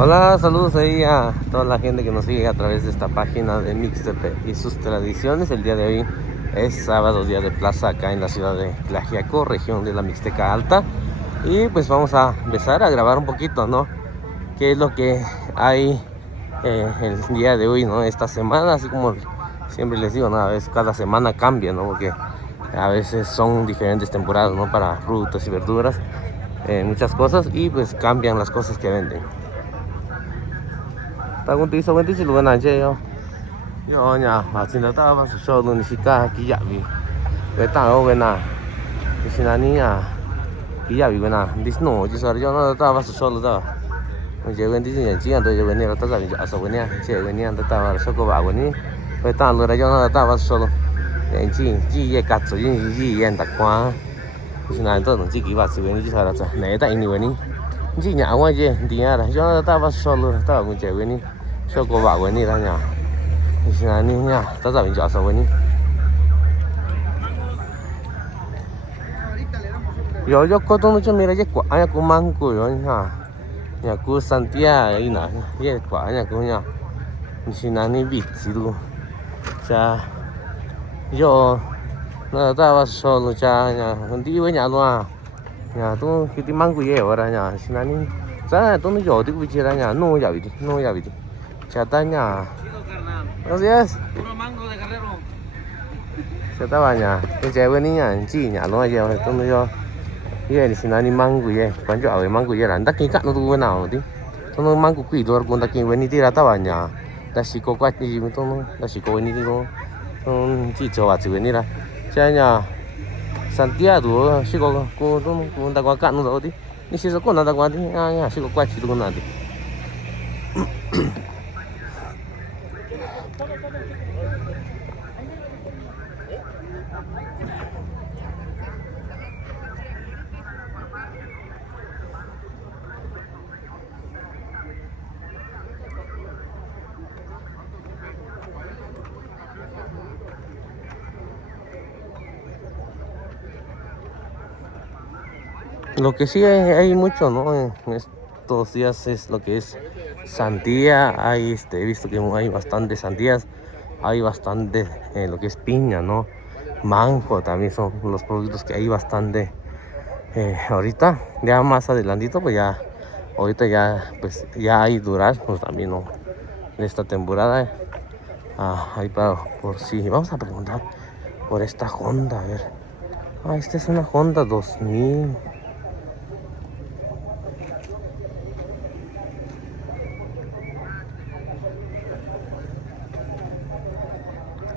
Hola, saludos ahí a toda la gente que nos sigue a través de esta página de Mixtepe y sus tradiciones. El día de hoy es sábado, día de plaza acá en la ciudad de Tlaxiaco, región de la Mixteca Alta. Y pues vamos a empezar a grabar un poquito, ¿no? ¿Qué es lo que hay el día de hoy, ¿no? Esta semana, así como siempre les digo, ¿no? A veces cada semana cambia, ¿no? Porque a veces son diferentes temporadas, ¿no? Para frutas y verduras, muchas cosas, y pues cambian las cosas que venden. Ta cũng tí sâu tí chỉ luôn này chơi không yo nhà mà xin nó ta vào sâu luôn thì cả kí dạ vì cái tao bên nào thì xin anh nhà kí dạ vì bên nào đi nổ chứ sao cho nó ta vào sâu luôn ta mình chơi bên tí chỉ nhận chỉ ăn tôi bên này ta giải cho sâu bên này chơi bên này ta vào sâu có bảo bên này cái tao luôn cho nó ta vào sâu luôn nhận chỉ ye cắt rồi chỉ ye đặc quá xin anh tôi chỉ kí vào bên này chứ sao là này tại nhiều bên này chỉ nhà ngoài chứ đi ra cho nó ta vào sâu luôn ta mình chơi bên này sâu có bảo bên này ta nhà xin anh nha ta giải cho sâu bên này yo có tôi cho mira cái quả nhà của mang của yo nha nhà của Santiago ấy nè cái quả nhà của nhà xin anh vịt gì luôn cha yo nó ta vào solo cha nhà đi với nhà luôn à nhà tôi khi đi mang của yo ra nhà xin anh ra tôi nó yo đi với chị ra nhà no ya vịt cha ta nhà gracias cha ta vào nhà cái chơi với nhà chị nhà luôn giờ tôi nó yo ये निसिनानी mango ये पंजो आवे mango ये रंदा की का नो तू ना होती तो नो mango की दौर को तक वेनी ती रहता वान्या दसी को का ती तो नो दसी को वेनी ती तो जी जो आ वेनी रा चान्या Santiago सिको को तो ता का नो होती निसि को ना ता का ती आ सिको का ची तो ना ती Lo que sí hay mucho, ¿no? En estos días es lo que es sandía. Hay, he visto que hay bastantes sandías, hay bastante lo que es piña, ¿no? Mango también son los productos que hay bastante ahorita. Ya más adelantito, pues ya, ahorita ya, pues ya hay duraznos también, ¿no? En esta temporada hay para, por si, vamos a preguntar por esta Honda, a ver. Esta es una Honda 2000.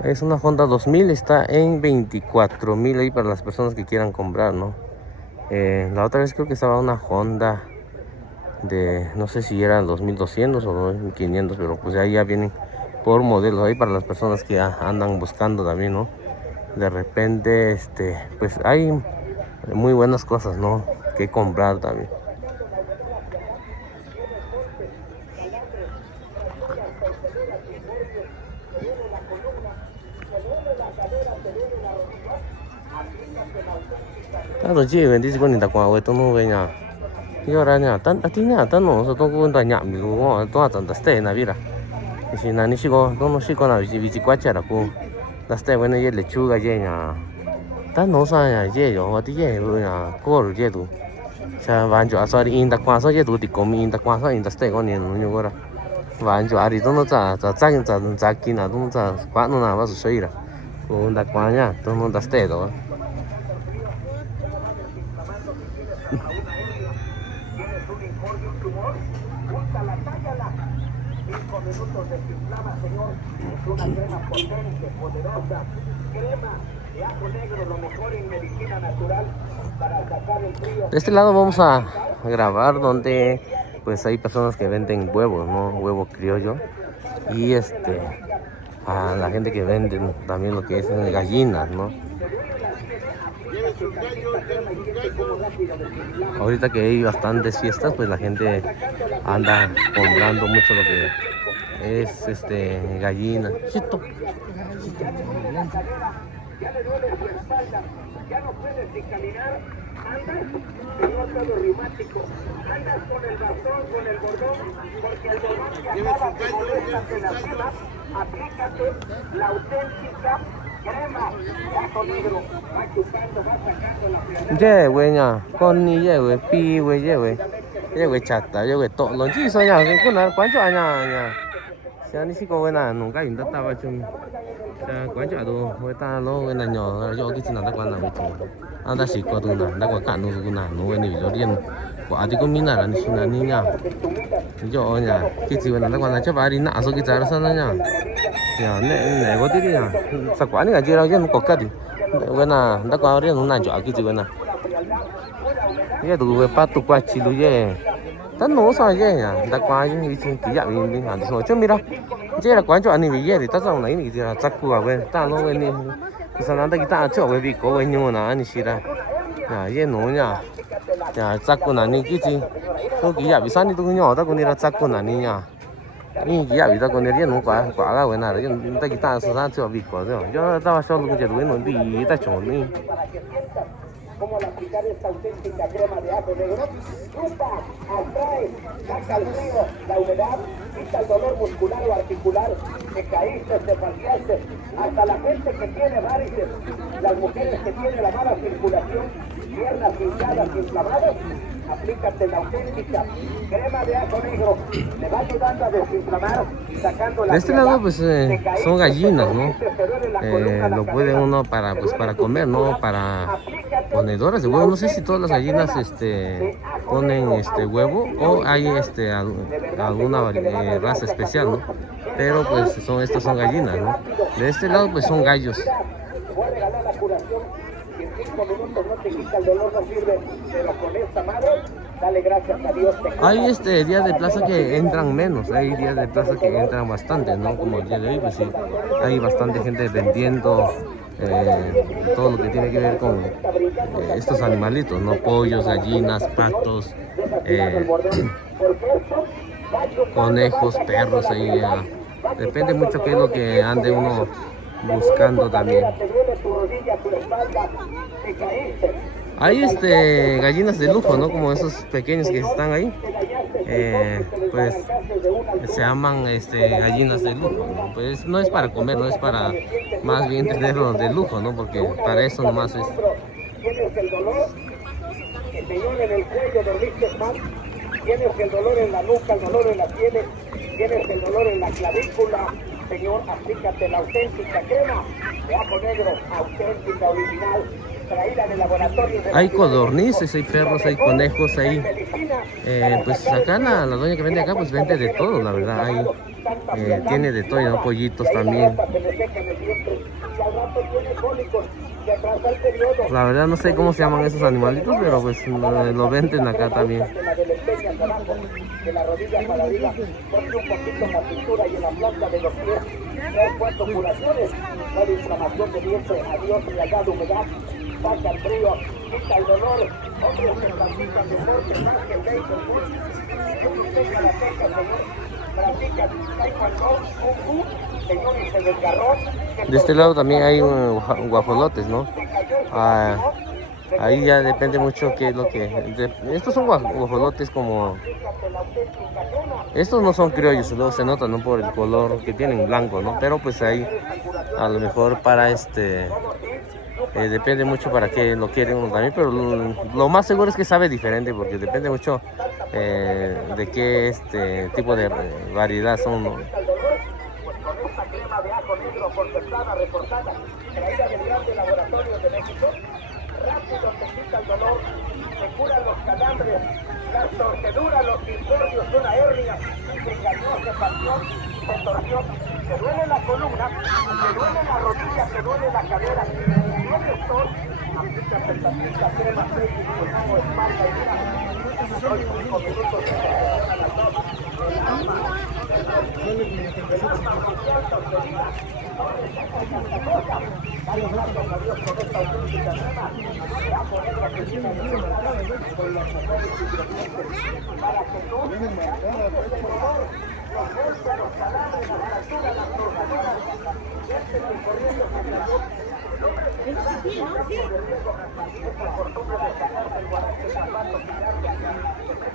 Es una Honda 2000, está en 24,000 ahí para las personas que quieran comprar, ¿no? La otra vez creo que estaba una Honda de, no sé si eran 2200 o 2500, pero pues ahí ya vienen por modelos ahí para las personas que andan buscando también, ¿no? De repente, pues hay muy buenas cosas, ¿no? Que comprar también. Tôi chỉ về đi con nhìn ta qua với tôi nuôi về nhà, giờ ra nhà tan tí nhà tan nó sao tôi cũng đã nhảm được không? Tôi đã tan stay na vida, thì là ní tôi nó nào vị quá trời là cô, đã stay với này để chú cái gì nhà, tan nó sao nhà gì rồi, tí gì rồi nhà cô rồi gì tu, cha van chỗ sao đi in ta qua sao gì tu thì cũng in ta qua sao in ta stay con nhìn nó như vậy, van chỗ đi tôi nó cha kia nào tôi cha quá nó nào vào suy ra, cô ta qua nha, tôi nó đã stay rồi. De este lado vamos a grabar donde pues hay personas que venden huevos, ¿no? Huevo criollo. Y a la gente que vende también lo que es gallinas, ¿no? Ahorita que hay bastantes fiestas, pues la gente anda comprando mucho lo que es gallina. Chito. ¿Andas? Si no todo reumático. Andas con el bastón, con el bordón, porque el bordón te acaba, te molesta, te lastima. Aplícate la auténtica crema de ajo negro. Va chupando, va sacando la piedra. dễ quê nhá con ni dễ quê pi quê dễ quê chặt ta dễ quê to lo chỉ sao nhá cái này quan trọng nhá xem đi có cái nào nông cái chúng ta ta vào chung quan trọng đồ người ta lo cái này nhỏ do cái chuyện nào ta quan nào vậy anh ta chỉ có từ nào ta có cạn đồ cái nào nó cái này nó điên quả thì có mình là xin là như nhá do nhá cái chuyện nào ta quan là cho bà đi nã số cái giá sao nhá nhá này có tí đi nhá sao quả này cái gì đâu chứ có cái gì cái nào ta quan riêng nó nản chỗ cái chuyện nào cái đồ cái bắt tụ qua chỉ đồ gì tất nổ sao vậy nhá ta qua những cái chuyện kỹ dạng mình hẳn số chứ mi đâu chứ là quan trọng này vì gì thì tất rằng này thì là chắc của bên ta nó bên này cái sao nó ta chỗ cái vị có bên nhau là anh xí ra nhà vậy nổ nhá nhà chắc của này cái gì tôi kỹ dạng vì sao đi tôi nhỏ ta còn đi là chắc của này nháนี่กี่อย่างอีกตะคนเนี่ยหนูกว่าแล้วเว้ยนะเดี๋ยวตะกี้ตาสุดท้ายจะวิ่งกว่าเดี๋ยวจะตาชอบลูกจะดูหนูดีตาชนนี่ Cómo aplicar esta auténtica crema de ajo negro. Chupa, atrae, saca el frío, la humedad, quita el dolor muscular o articular, te caíste, te falseaste, hasta la gente que tiene varices, las mujeres que tienen la mala circulación, piernas hinchadas, inflamadas, aplícate la auténtica crema de ajo negro, le va ayudando a desinflamar, sacando la de este lado pues son gallinas, ¿no? Lo puede uno para pues para comer, ¿no? Para ponedoras de huevo, no sé si todas las gallinas ponen huevo o hay alguna raza especial, ¿no? Pero pues estas son gallinas, ¿no? De este lado pues son gallos. Hay días de plaza que entran menos, hay días de plaza que entran bastante, ¿no? Como el día de hoy, pues sí, hay bastante gente vendiendo todo lo que tiene que ver con estos animalitos, ¿no? Pollos, gallinas, patos, conejos, perros, ahí depende mucho qué es lo que ande uno buscando también. Hay gallinas de lujo, ¿no? Como esos pequeños que están ahí. Pues se llaman gallinas de lujo, ¿no? Pues no es para comer, no es para más bien tenerlos de lujo, ¿no? Porque para eso nomás es. ¿Tienes el dolor? Señor, en el cuello dormiste mal. Tienes el dolor en la nuca, el dolor en la piel. Tienes el dolor en la clavícula. Señor, aplícate la auténtica crema de ajo negro, auténtica, original. Hay codornices, hay perros, hay conejos, hay pues acá la doña que vende acá pues vende de todo, la verdad, hay tiene de todo, ¿no? Pollitos también. La verdad no sé cómo se llaman esos animalitos, pero pues lo venden acá también. De la rodilla para arriba, ponte un poquito en la cintura y en la planta de los pies. 3-4 curaciones, la inflamación de vientre, adiós y allá de humedad, saca el frío, quita el dolor, hombres que practican deporte, más que el béisbol, usted karateca, señor, practican taekwondo, kung fu, señor, y se desgarró. De este lado también hay guajolotes, ¿no? Ahí ya depende mucho qué es lo que... estos son guajolotes como... Estos no son criollos, luego se nota, ¿no? Por el color que tienen, blanco, ¿no? Pero pues ahí a lo mejor para depende mucho para qué lo quieren uno también, pero lo más seguro es que sabe diferente porque depende mucho de qué tipo de variedad son, ¿no? Rápido se quita el dolor, se curan los calambres, las torceduras, los discordios, una hernia, engañosa, pasión, se torció, te duele la columna, te duele la rodilla, te duele la cadera, tienes tos, aplícate tantita crema Félix, como espalda y mira, hoy 5 minutos a las 2.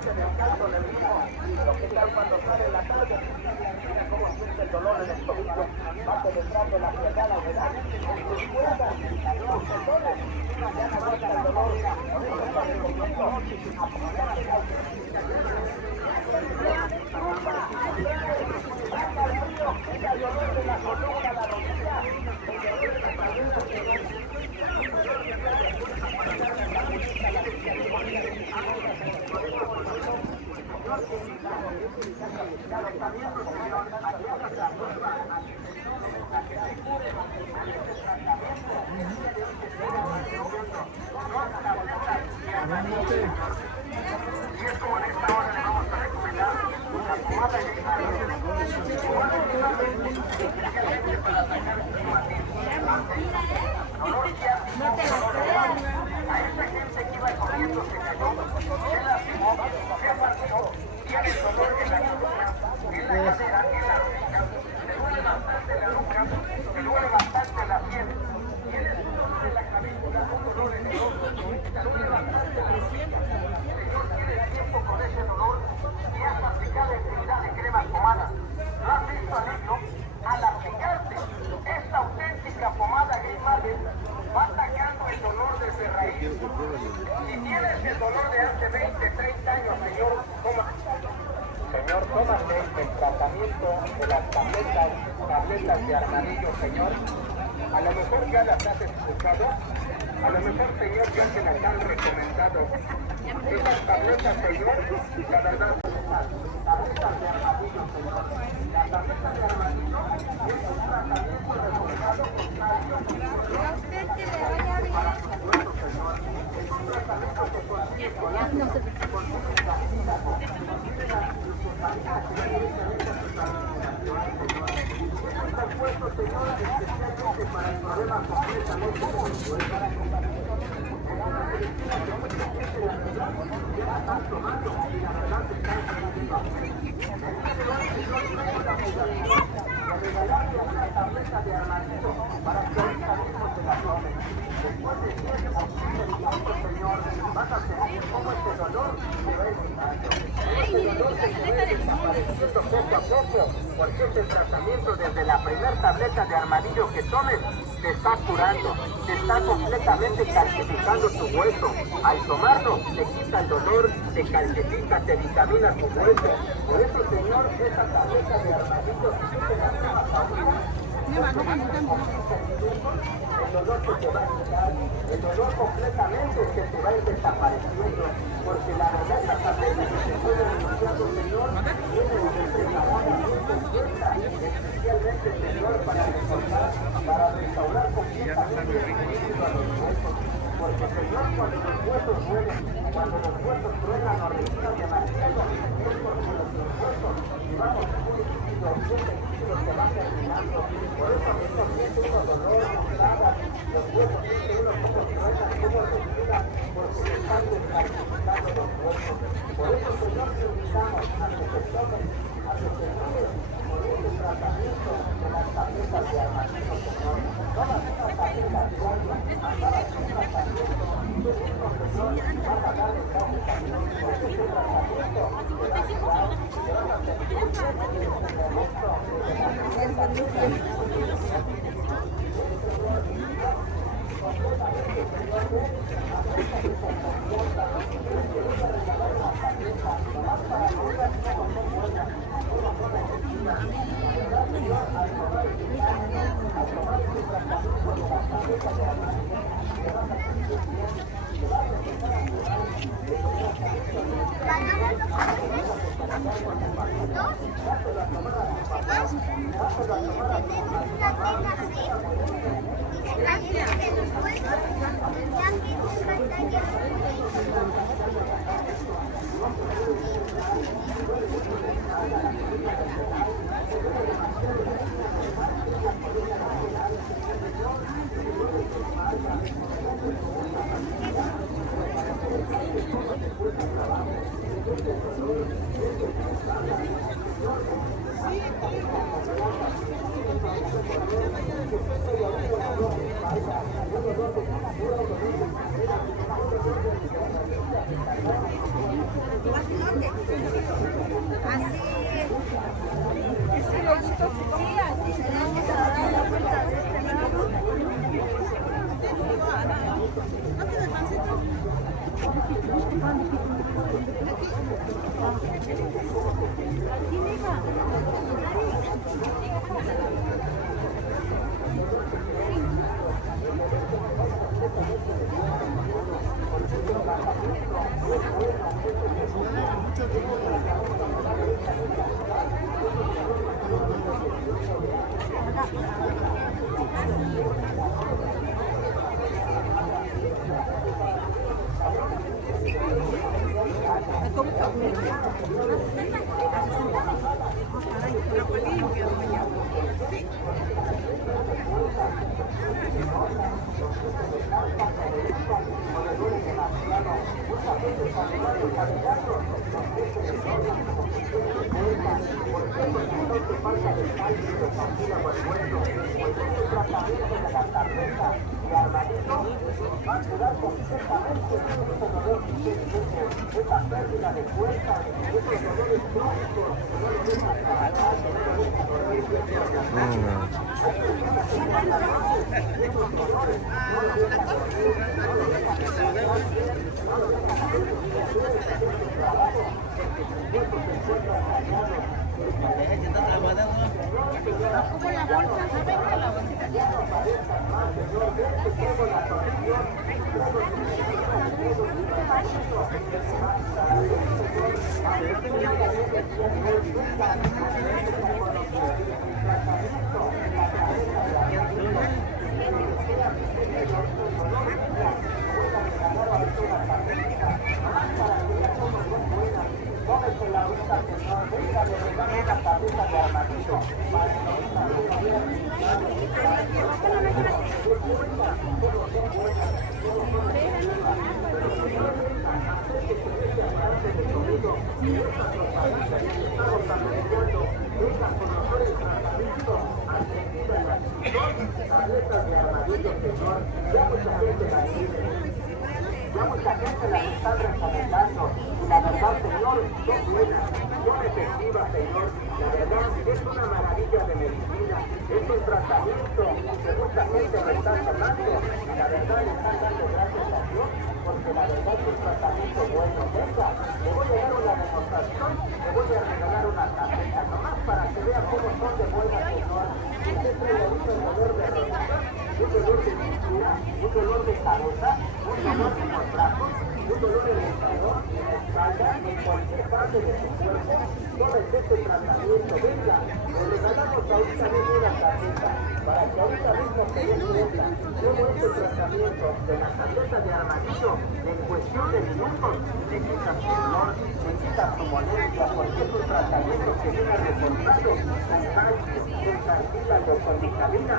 siente descanso en el mismo. Pero qué tal cuando sale en la calle, mira cómo siente el dolor en el tobillo, va penetrando la piedad, la humedad, en sus cuerdas, los tendones, ya no aguanta el dolor. Por eso te recomiendo aplicarte la el dolor de la columna, la rodilla, el dolor de la cabeza, No te la creas. a esa gente que iba corriendo se cayó, se lastimó, se partió, tiene el dolor en la columna, en la cadera, en la rodilla, le duele bastante la nuca, le duele bastante la piel, tiene dolor en la clavícula, un dolor en el hombro, le duele bastante la rodilla, señor tiene tiempo con ese dolor y has aplicado infinidad de cremas pomadas, ¿no has visto alivio? Al aplicarte esta auténtica pomada Green Marble va atacando el dolor desde raíz. Si tienes el dolor de hace 20, 30 años, señor, tómate el tratamiento de las tabletas de armadillo, señor. A lo mejor ya las has escuchado, a lo mejor, señor, ya te las han recomendado. Esas tabletas, señor, la verdad, tabletas de armadillo, señor. La tableta de armadillo es un tratamiento recomendado por A usted que le vaya bien. es un tratamiento que consigue con la puesto, señor, especialmente para el problema completamente regalarle una tableta de armadillo para que ahorita mismo se la tome. Después de 10 o 15 minutos, señor, vas a sentir cómo este dolor se va eliminando. Este dolor se va desapareciendo poco a poco, porque este tratamiento desde la primera tableta de armadillo que tomes te está curando, te está completamente calcificando tu hueso. Al tomarlo, te quita el dolor, te calcifica, te vitamina tu hueso. Por eso, señor, esa tableta de armadillo, si tú te la tomas ahorita, el dolor se te va a quitar, el dolor completamente se te va a ir desapareciendo, porque la verdad la tableta que se puede renunciando, señor, viene preparada, especialmente, señor, para restaurar completamente el equilibrio a los huesos. Porque, señor, cuando los huesos duelen, cuando los huesos truenan o respiran demasiado, es porque los huesos llevamos un líquido, y ese líquido se va terminando. Por eso mismo siente uno dolor, punzadas, los huesos siente uno como truenan, como respiran, porque se están descalcificando los huesos. Por eso, señor, te invitamos a que te tomes, a que te cuides por este tratamiento de las tabletas de armadillo, señor. Todas estas tabletas diarias, hasta las mismas tratamiento, tú mismo, señor, vas a darle gracias a Dios por este tratamiento, te vas a curar, te vas a sentir Sí, Ya mucha gente las está recomendando. La verdad, Señor, son buenas, son efectivas, Señor. La verdad, es una maravilla de medicina. Es un tratamiento que mucha gente lo está tomando. Y la verdad, le están dando gracias a Dios, porque la verdad es un tratamiento bueno. Venga, le voy a dar una demostración, le voy a regalar una tarjeta, nomás para que vea cómo son de buenas, Señor. Siempre le dice el dolor de rodillas, un dolor de cintura, un dolor de cabeza, un dolor de los brazos, un dolor en el talón, en la espalda, en cualquier parte de su cuerpo. Todo este tratamiento, venga, le regalamos ahorita mismo una tarjeta para que ahorita mismo se den cuenta cómo este tratamiento de la tableta de armadillo en cuestión de minutos le quita su dolor, le quita su molestia, porque es un tratamiento que viene reforzado con calcio, con cartílago, con vitamina,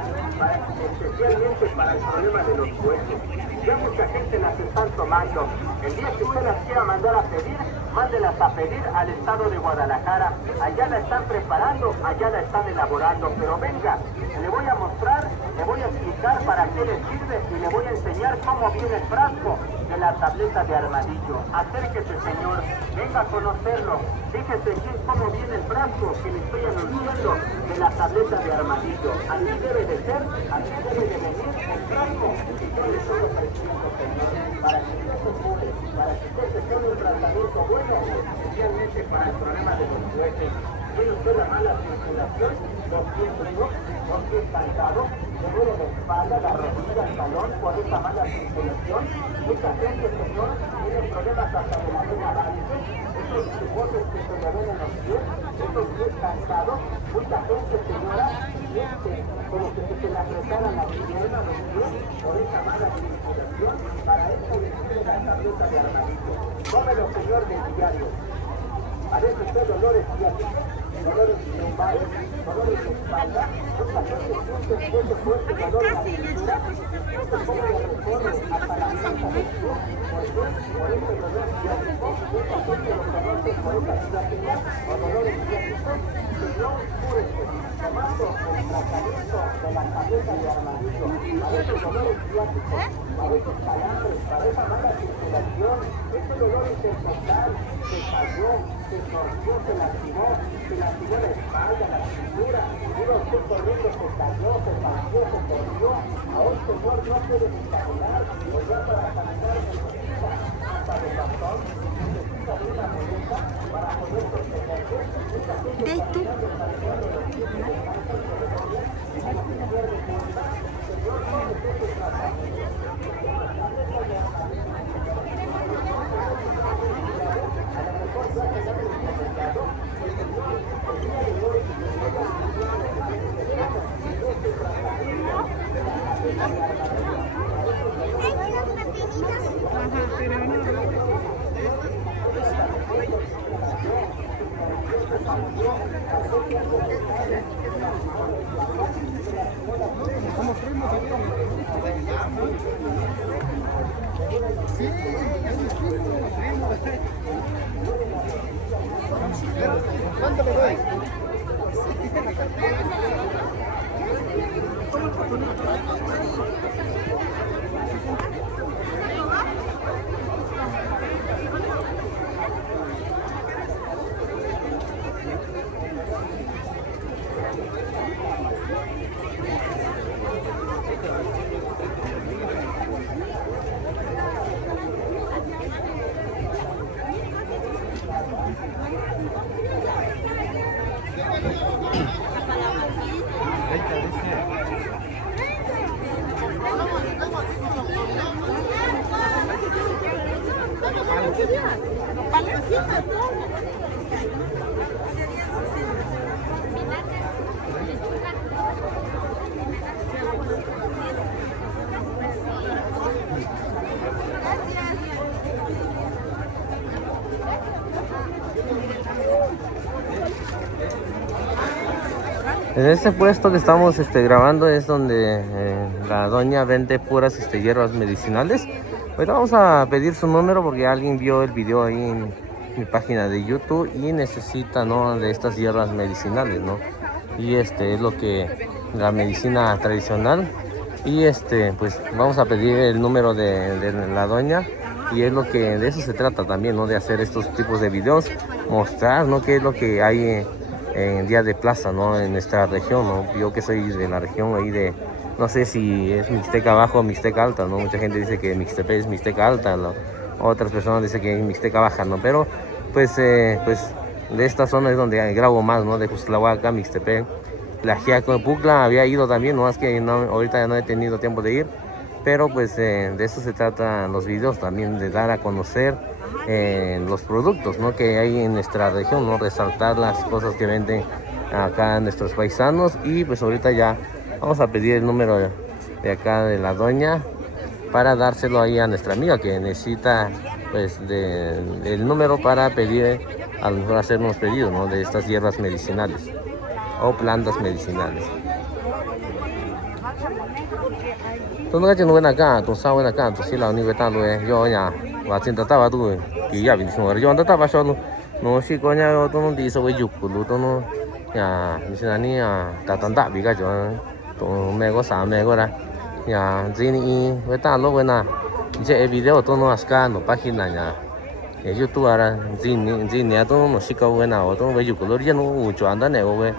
especialmente para el problema de los huesos. Ya mucha gente las están tomando. El día que usted las quiera mandar a pedir, mándelas a pedir al estado de Guadalajara. Allá la están preparando, allá la están elaborando. Pero venga, le voy a mostrar, le voy a explicar para qué le sirve y le voy a enseñar cómo viene el frasco de la tableta de armadillo. Acérquese, señor, venga a conocerlo. Fíjese bien cómo viene el frasco que le estoy anunciando de la tableta de armadillo. Así debe de ser, así debe de venir el frasco que yo le estoy ofreciendo, señor, para que usted se cure, para que usted se tome un tratamiento bueno, especialmente para el problema de los huesos. Tiene usted la mala circulación, los pies fríos, los pies cansados, le duele la espalda, la rodilla, el talón, por esa mala circulación. Mucha gente, señor, tiene problemas hasta de la vena varice, esos chupotes que se le ven en los pies, esos pies cansados. Mucha gente, señora, siente como que se le apretaran las piernas, los pies, por esa mala circulación. Para esto le sirve la tableta de armadillo. Tómelo, señor, del diario. A veces usted dolores ciáticos, dolores lumbares, dolores de espalda, mucha gente siente ese fuerte dolor en la cintura, esto como le recorre hasta la planta del pie, por ese dolor ciático, mucha gente lo conoce por esa ciática o dolores ciáticos, que no cúrese, tomando el tratamiento de la tableta de armadillo. A veces dolores ciáticos, a veces calambres, para esa mala circulación, este dolor intercostal se cayó, se torció, se lastimó la espalda, la cintura, iba usted corriendo, se cayó, se partió, se torció, a un señor no puede ni caminar, o ya para caminar necesita hasta de ¿Cuánto le doy? En este puesto que estamos grabando es donde la doña vende puras hierbas medicinales. Ahorita vamos a pedir su número porque alguien vio el video ahí en mi página de YouTube y necesita, ¿no?, de estas hierbas medicinales, ¿no? Y es lo que la medicina tradicional. Y pues vamos a pedir el número de la doña y es lo que de eso se trata también, ¿no?, de hacer estos tipos de videos, mostrar, ¿no?, qué es lo que hay en día de plaza, ¿no?, en nuestra región, ¿no? Yo que soy de la región ahí de, no sé si es Mixteca Baja o Mixteca Alta, ¿no? Mucha gente dice que Mixtepec es Mixteca Alta, ¿no? Otras personas dicen que es Mixteca Baja, ¿no? Pero pues de esta zona es donde grabo más, ¿no? De Juxtlahuaca, Mixtepec, La Jiaco, Pucla había ido también, no es que no, ahorita ya no he tenido tiempo de ir, pero pues de eso se trata los videos también, de dar a conocer los productos, ¿no?, que hay en nuestra región, ¿no?, resaltar las cosas que venden acá nuestros paisanos. Y pues ahorita ya vamos a pedir el número de acá de la doña para dárselo ahí a nuestra amiga que necesita pues el número para pedir, a lo mejor hacer unos pedidos, ¿no?, de estas hierbas medicinales o plantas medicinales. Tú no ven acá, tú sabes acá, tú sí la única yo ya va sin trataba tú y ya viste yo anda estaba solo no sí coña yo tú no dices voy yuculo tú no ya dice ni a tatanda biga yo tú me goza me gora ya zini ve tan lo buena ya el video tú no acá no página ya YouTube ahora zini tú no sí co buena o tú ve yuculo ya no mucho anda nego ve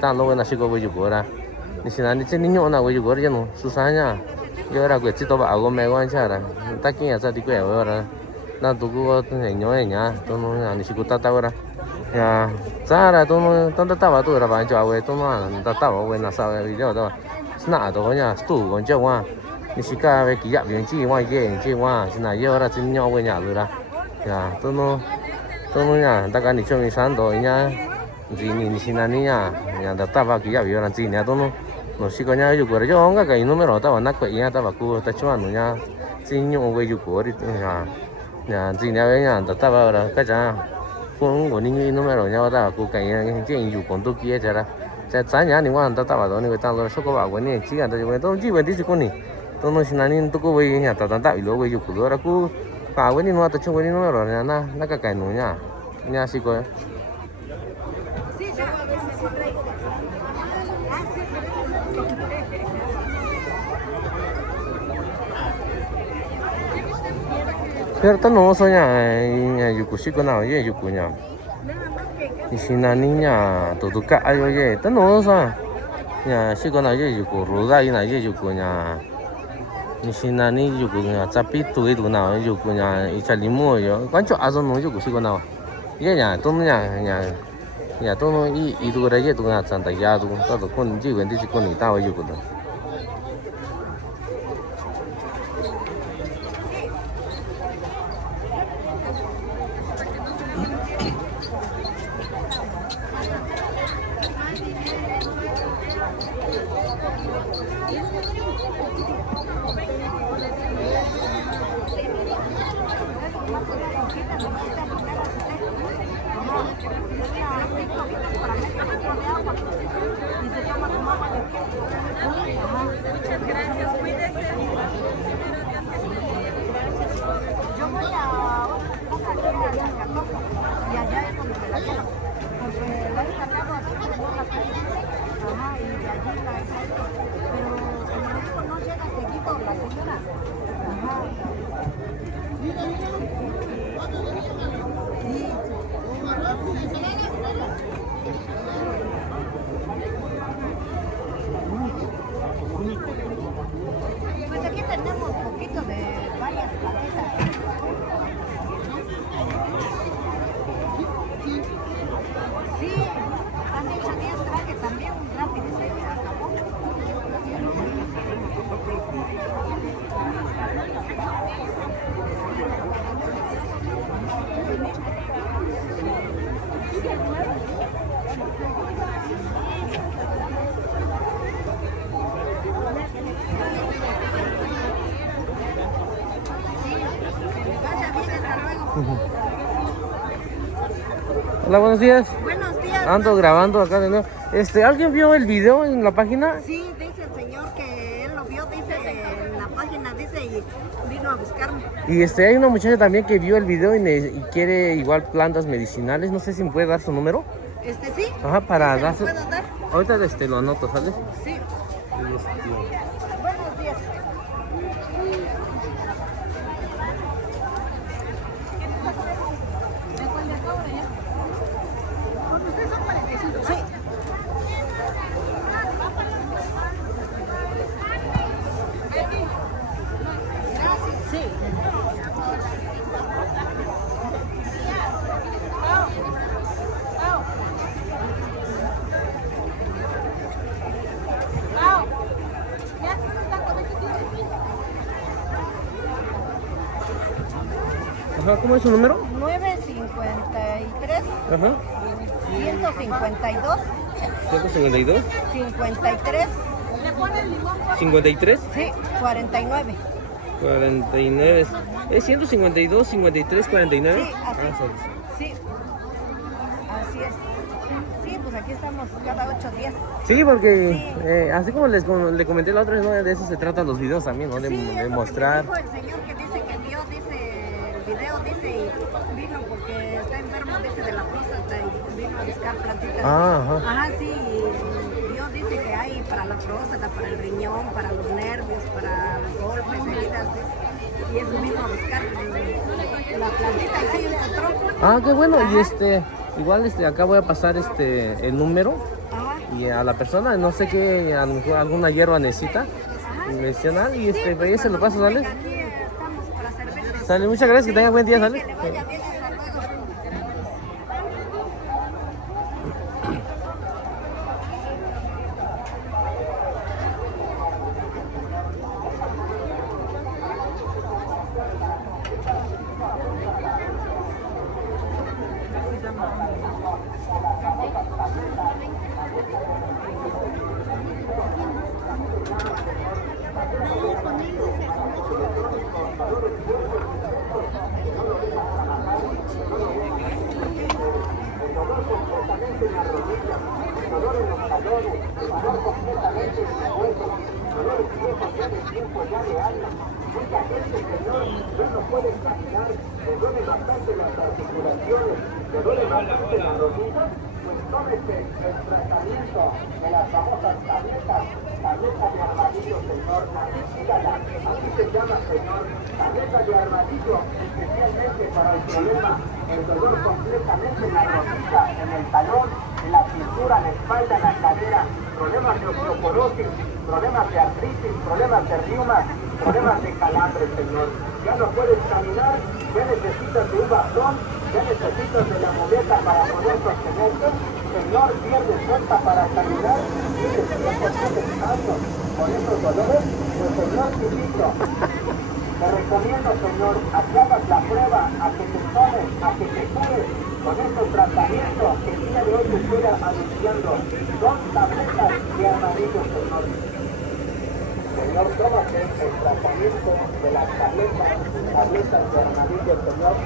tan lo buena sí co ve yucura dice ni ese niño na ve yucura ya no susana yo era que chito ba algo me guanchara ta aquí ya ti que ahora na tu go ño ña tú no ni si cuta ahora ya sara tú no tanto estaba tú era bancho we tú no estaba buena sabe video đó na to nya stu con chao wa ni si ka ve ki ya bien chi wa ye chi wa na yo ahora sin ño we ña lura ya tú no nya ta ka ni cho mi san do ña ni si na ni ña da estaba ki ya vi ahora chi ña tú no si coña yo por yo nga cái número estaba na ko ya estaba ku ta chuan ña sin ño we yo por ya chỉ nhà với nhà đặt vào là cái gì cũng có những número nhau đó cũng cái chuyện yêu còn tôi kia chả ra chả nhà thì quan đặt vào đó thì người ta nói số có bảo cái này chỉ là tôi chỉ vấn đề gì này tôi nói xin anh tôi có về nhà đặt đặtilo về yêu của tôi là cũng bảo cái này nó đặt chung cái número này na cái nữa nha nha xí coi pero tan no soy ya yuku sí con ye yuku ya y si na niña todo ka ayo ye tan no sa ya sí con ye yuku ruda y na ye yuku Nishinani yuku nya chapi tu itu na yuku nya ichalimu yo. Kancho aso no yuku sigo na. Ye nya to nya to no i tu ra ye tu na chanta ya tu ta to kon ji wen di ji kon ni ta wa yuku do. Muchas gracias, cuídese. Yo voy a una tienda allá en Catoca y allá es donde me la llevo. Porque la he encargado a veces de la calle. Ajá, y de allí la he traído. Pero como le digo, no llega seguido la señora. Ajá. Pues aquí tenemos poquito de varias plantitas. Sí, hace 8 días traje también un rápido y se acabó. Hola, buenos días. Buenos días. Ando grabando acá de nuevo. ¿Alguien vio el video en la página? Sí, dice el señor que él lo vio, dice en la página, dice, y vino a buscarme. Y hay una muchacha también que vio el video y quiere igual plantas medicinales. No sé si me puede dar su número. Sí. Ajá, para ¿Sí se lo darse. puedo dar? Ahorita lo anoto, ¿sale? Sí. Buenos días. ¿Con usted son 45? Sí. Sí. Ajá, ¿cómo es su número? 953 Ajá. 152 152. 53 53. sí, 49. 49. Es 152, 53, 49. Sí, así. sale. Sí, así es. Sí, pues aquí estamos cada 8 días. Sí, porque Sí. así como le comenté la otra vez, ¿no? De eso se tratan los videos también, ¿no? De, Sí, de es lo mostrar. que me dijo el señor que dice que vio, dice el video, dice, y vino porque está enfermo, dice, de la próstata y vino a buscar plantitas. Ajá. Ajá, sí, y vio, dice que hay para la próstata, para el riñón, para los nervios, para golpes, heridas, dice, y eso vino a buscar la plantita y sí encontró. Ah, qué bueno. Ajá. Y igual acá voy a pasar el número Ajá. y a la persona, no sé qué, a lo mejor alguna hierba necesita Ajá. medicinal y Sí, pues, pues, ahí se lo paso, cuando ¿sale? venga, aquí estamos para servirles. Sale, muchas gracias, que tenga buen día, Sí, ¿sale? que le vaya bien, hasta luego. El dolor completamente en la rodilla, en el talón, en la cintura, en la espalda, en la cadera. problemas de osteoporosis, problemas de artritis, problemas de riuma, problemas de calambre, Señor. Ya no puedes caminar, ya necesitas de un bastón, ya necesitas de la muleta para poder sostenerte. Señor, pierdes fuerza para caminar, tienes tiempo años con esos dolores, pues Señor, te invito. Te recomiendo, Señor, a que hagas la prueba, a que te tomes, a que te cures con estos tratamientos que el día de hoy te estoy anunciando. Son tabletas de armadillo, Señor. Señor, tómate el tratamiento de las tabletas de armadillo, Señor.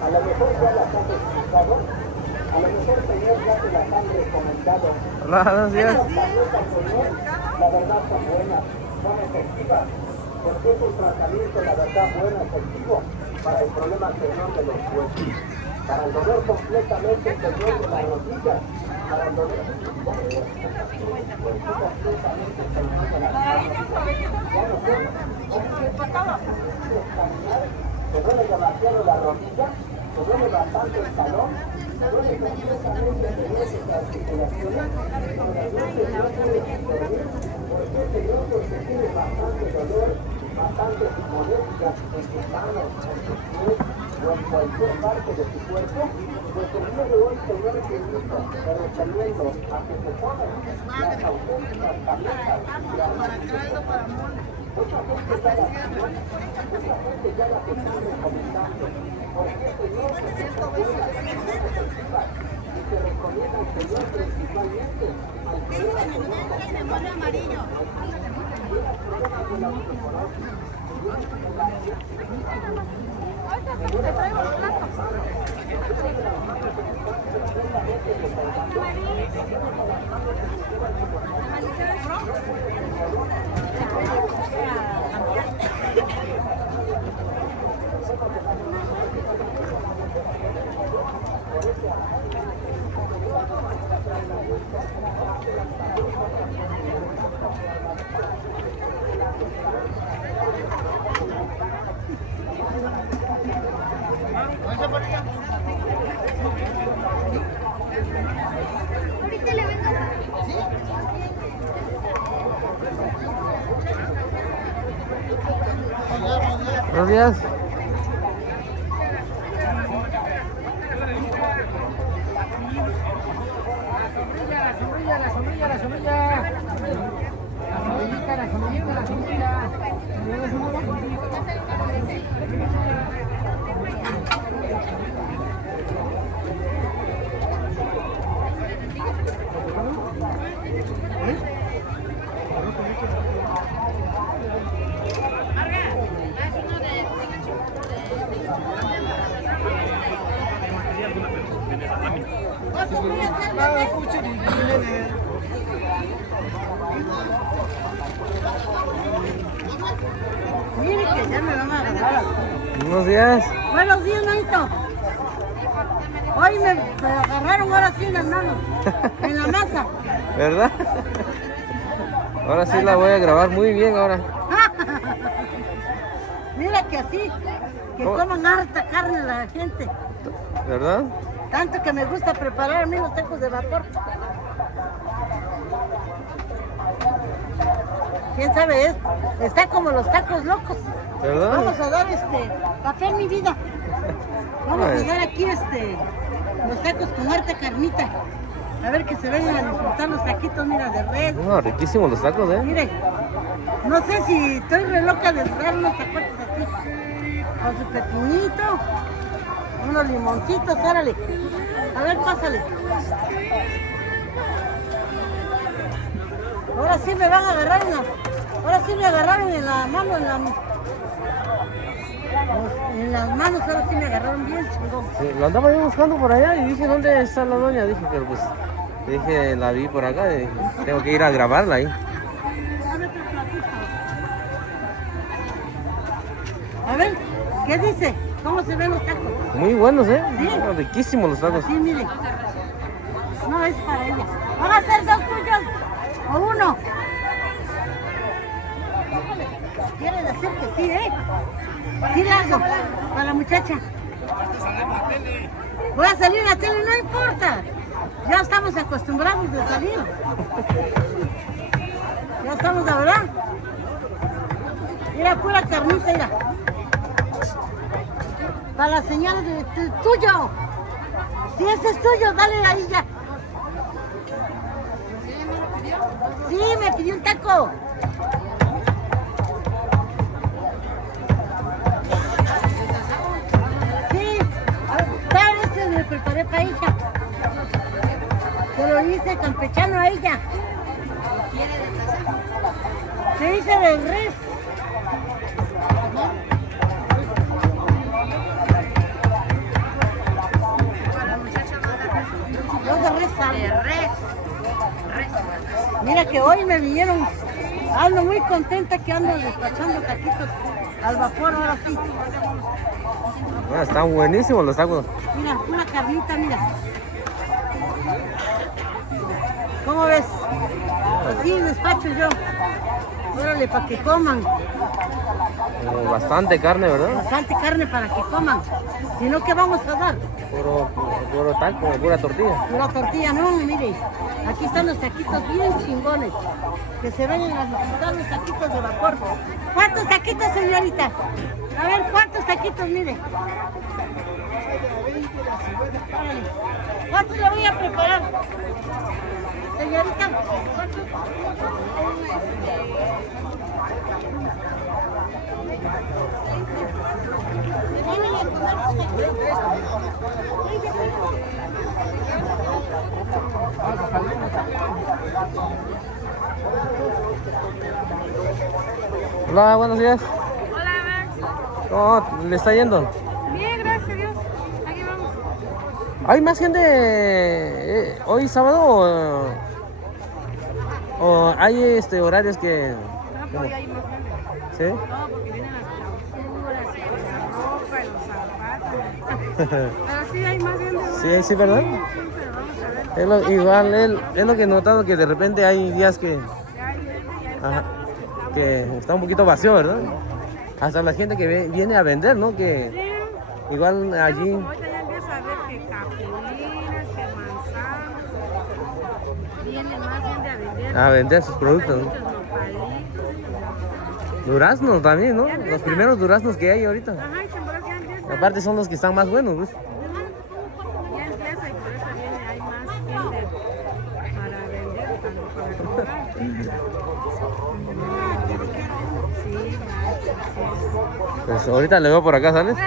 A lo mejor ya las has escuchado, a lo mejor, Señor, ya te las han recomendado. Gracias. Las tabletas, Señor, la verdad son buenas, son efectivas. Porque es un tratamiento, la verdad, bueno, efectivo para el problema, Señor, de los huesos, para el dolor completamente, Señor, de las rodillas, para el dolor completamente, Señor, de las manos. ¿Te duele demasiado la rodilla? ¿Te duele bastante el talón? ¿Te duele completamente las articulaciones? ¿Por qué, Señor? Porque tiene bastante dolor, bastante molestias en tus manos, en tus pies o en cualquier parte de tu cuerpo. Pues el día de hoy, Señor, te invito, te recomiendo a que te tomes las auténticas tabletas de armadillo. Mucha gente ya las está recomendando. ¿Por qué, Señor? Porque son buenas, efectivas. Y te recomienda el Señor principalmente al problema amarillo. Gracias. Mire que ya me van a agarrar. Buenos días. Buenos días, Naito. Hoy me agarraron ahora sí en las manos, en la masa. ¿Verdad? Ahora sí la voy a grabar muy bien ahora. Mira que así, que ¿Cómo? coman harta carne la gente. ¿Verdad? Tanto que me gusta preparar a mí los tacos de vapor. ¿Quién sabe esto? Está como los tacos locos. ¿Verdad? Vamos a dar café, mi vida. Vamos a Ay. dar aquí los tacos con harta carnita. A ver que se vengan a disfrutar los taquitos, mira, de res. No, riquísimos los tacos, ¿eh? Mire, no sé si estoy re loca de dar unos tacotes aquí. Con su pepinito, unos limoncitos, órale. A ver, pásale. Ahora sí me van a agarrar ahora sí me agarraron en la mano, en las manos, ahora sí me agarraron bien chingón. Sí, lo andaba yo buscando por allá y dije, ¿dónde está la doña? Dije, pero pues, dije, la vi por acá y tengo que ir a grabarla ahí. Dame otro platito. A ver, ¿qué dice? ¿Cómo se ven los tacos? Muy buenos, ¿eh? Sí. No, riquísimos los tacos. Sí, mire. No, es para ella. ¿Van a ser dos tuyos o uno? Quiere decir que sí, ¿eh? Sí, largo. Para la muchacha. Voy a salir en la tele, no importa. Ya estamos acostumbrados de salir. Ya estamos, la verdad. Mira, pura carnita, mira. Para la señora de tuyo. Si ese es tuyo, dale ahí ya. Sí, me pidió un taco. Sí, tal vez le preparé para ella. Se lo hice campechano a ella. Se hice del res. Yo de res. De res. Mira que hoy me vinieron, ando muy contenta que ando despachando taquitos al vapor ahora sí. Ah, están buenísimos los tacos. Mira, una carnita, mira. ¿Cómo ves? Así despacho yo. Órale, para que coman. Bastante carne, ¿verdad? Bastante carne para que coman. Si no, ¿qué vamos a dar? Puro taco, pura tortilla. Una tortilla, no, mire. Aquí están los taquitos bien chingones. Que se ven a disfrutar los taquitos de vapor. ¿Cuántos taquitos, señorita? A ver, ¿cuántos taquitos, mire? Órale. ¿Cuántos le voy a preparar? Señorita, ¿cuántos? Hola, buenos días. Hola, Max. ¿Cómo le está yendo? Bien, gracias a Dios. Aquí vamos. ¿Hay más gente hoy sábado o hay horarios que... No, hoy hay más gente. ¿Sí? No, porque vienen las clausuras y la ropa y los zapatos. Pero sí hay más gente hoy. Sí, ¿verdad? Sí, pero vamos a ver. Igual es lo que he notado, que de repente hay días que, Ya hay gente, ya ajá, está. que está un poquito vacío, ¿verdad? Hasta la gente que viene a vender, ¿no? Que Sí. igual allí... Como ahorita ya empieza a ver que capulinas, que manzanas. Viene más gente A vender sus productos, ¿no? Muchos nopalitos. Duraznos también, ¿no? Los primeros duraznos que hay ahorita. Ajá, y temporada ya empieza. Aparte son los que están más buenos, ¿ves? Ya empieza y por eso viene, hay más gente para vender, para comprar. Sí, así Pues ahorita le veo por acá, ¿sales? es.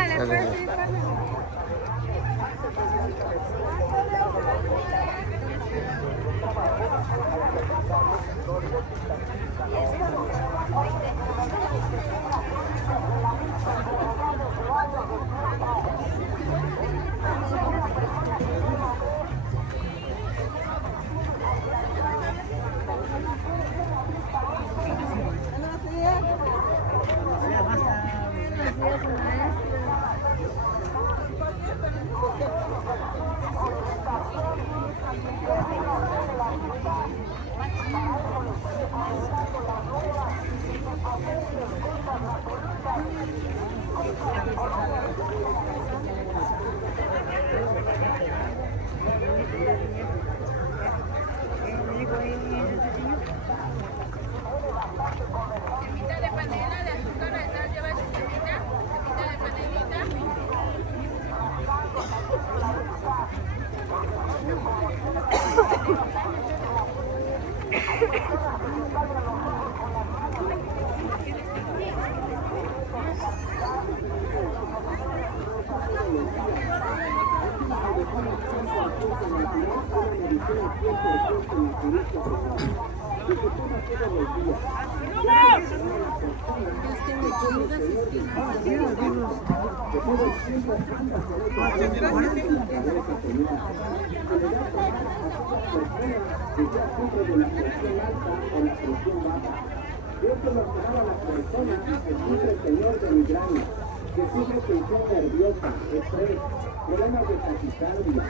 Órale, pues, sí, pásale.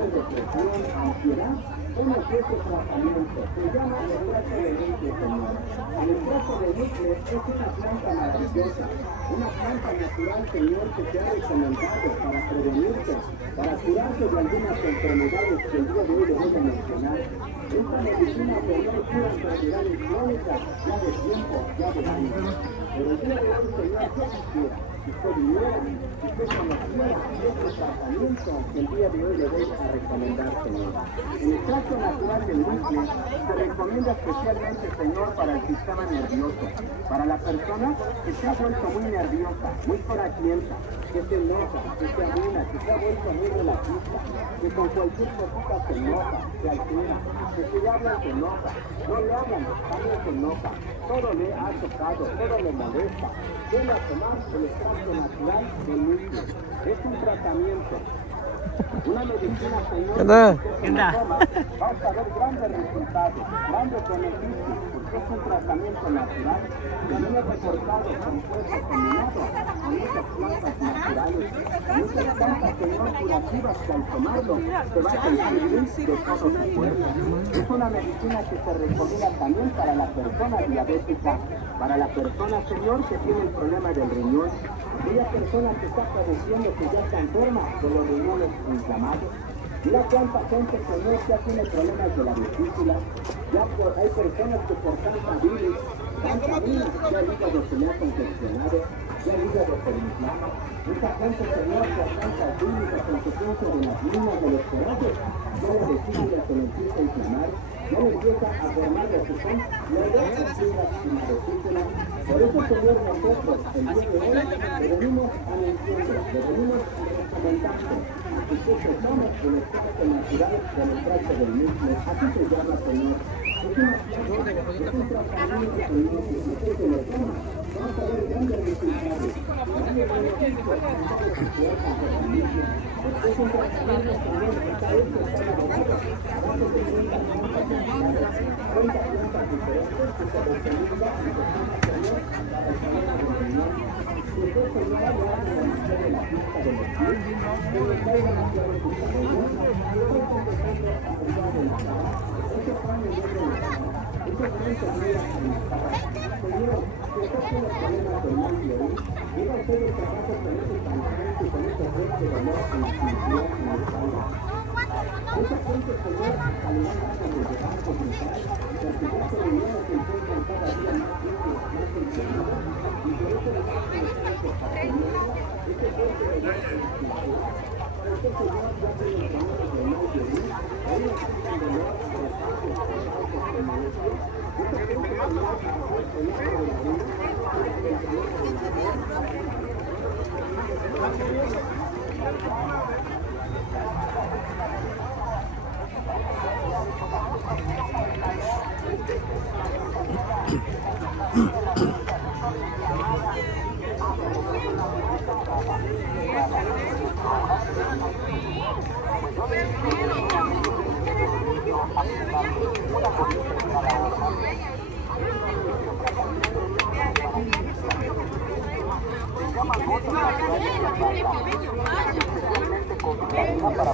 sufren depresión, ansiedad, uno de estos tratamientos se llama el trazo de núcleo, señor. El trazo de núcleo es una planta maravillosa, una planta natural, señor, que se ha recomendado para prevenirse, para curarse de algunas enfermedades que el día de hoy le voy a mencionar. Esta medicina podrá curar enfermedades crónicas ya de tiempo, ya de años. Pero el día de hoy, señor, yo quisiera que usted viniera, que usted conociera este tratamiento que el día de hoy le voy a recomendar, señor. El extracto natural del núcleo se recomienda especialmente, señor, para el sistema nervioso, para la persona que se ha vuelto muy nerviosa, muy corajienta, que se enoja, que se arruina, que se ha vuelto muy relativista, que con cualquier cosita se enoja, se altera, que si le hablan se enoja, no le hablan, también se enoja, todo le ha tocado, todo le molesta. Viene a tomar el extracto natural del núcleo. Es un tratamiento, una medicina, señor, que se toma, vas a ver grandes resultados, grandes beneficios, porque es un tratamiento natural que viene reforzado con fuerza combinado con muchas plantas naturales, muchas plantas, señor, curativas que al tomarlo se va a sentir bien de todo su cuerpo. Es una medicina que se recomienda también para la persona diabética, para la persona, señor, que tiene el problema del riñón, aquella persona que está padeciendo, que ya está enferma de los riñones inflamados. Mira cuánta gente, señor, ya tiene problemas de la vesícula, ya hay personas que por tanta bilis, ya el hígado se le ha confeccionado, ya el hígado se le inflama. Mucha gente, señor, por tanta bilis a consecuencia de las minas de los corajes, ya la vesícula se le empieza a inflamar, ya le empieza a formar lo que son nuevas fibras en la vesícula. Por eso, señor, nosotros, el día de hoy, le venimos anunciando, le venimos recomendando que usted se tome el extracto natural del extracto del núcleo. Así se llama, señor. Es una planta, es un tratamiento, señor, que si usted se lo toma, vamos a ver grandes resultados, grandes beneficios para su cuerpo, su familia. Es un tratamiento, señor, que está hecho, está elaborado a base de 30 plantas naturales, 30 plantas diferentes que se recomienda y se toma, señor, para el problema del riñón. Si usted, señor, le hace la mitad de la pista de los pies, que le caiga la mitad de su cabello, eso es empezando a brillar de la cara, ese cambio de la cara, ese frente mira en la cara. Señor, si usted tiene problemas de mal de hoy, diga usted el trabajo con ese cansancio, con ese fuerte dolor en la cintura, en la espalda. Esa gente, señor, al levantarse de llevar por gritar, porque ya se vinieron que encuentran cada día más gente, más enfermos, y por eso le damos a ustedes por tratamiento, ese fuerte dolor en la cintura. Este señor ya tiene problemas de mal de hoy, hay una gran dolor de la parte de como este. Esta gente, señor, hace el eco de la vida, hace el calor de la vida. Para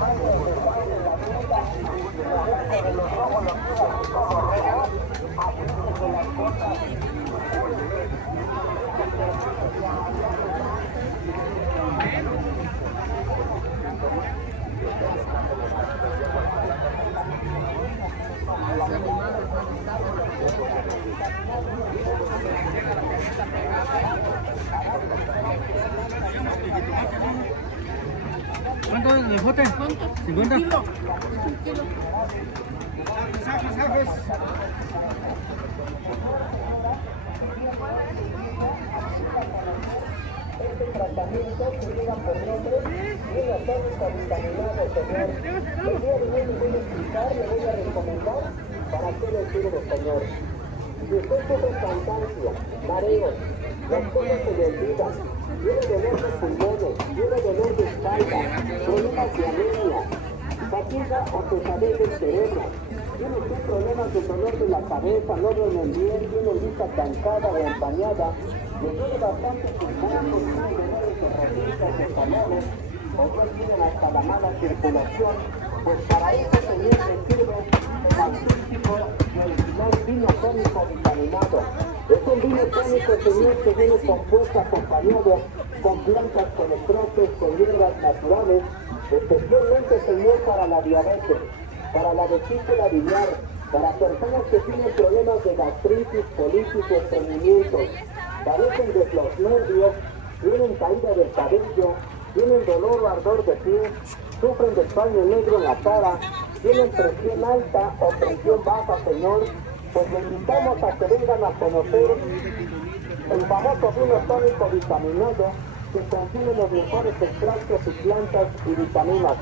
Gracias. ¿Cuánto es el bote? 50. Este tratamiento que lleva por nombre viene atónico vitaminado, señor. El día de hoy le voy a explicar, le voy a recomendar para qué le sirve, señor. Si usted sufre cansancio, mareos, las cosas se le olvidan, tiene dolor de pulmones, tiene dolor de espalda, problemas de anemia, fatiga o pesadez del cerebro, tiene usted problemas de dolor de la cabeza, no duermen bien, tiene vista cansada o empañada, le duele bastante sus brazos, tiene dolores de rodillas, de talones, otros tienen hasta la mala circulación, pues para eso, señor, le sirve el magnífico y original vino tónico vitaminado. Es un vino tónico, señor, que viene compuesto acompañado con plantas, con extractos, con hierbas naturales, especialmente, señor, para la diabetes, para la vesícula biliar, para personas que tienen problemas de gastritis, colitis, estreñimientos, padecen de los nervios, tienen caída del cabello, tienen dolor o ardor de pies, sufren de paño negro en la cara, tienen presión alta o presión baja, señor, pues le invitamos a que vengan a conocer el famoso vino tónico vitaminado que contiene los mejores extractos y plantas y vitaminas.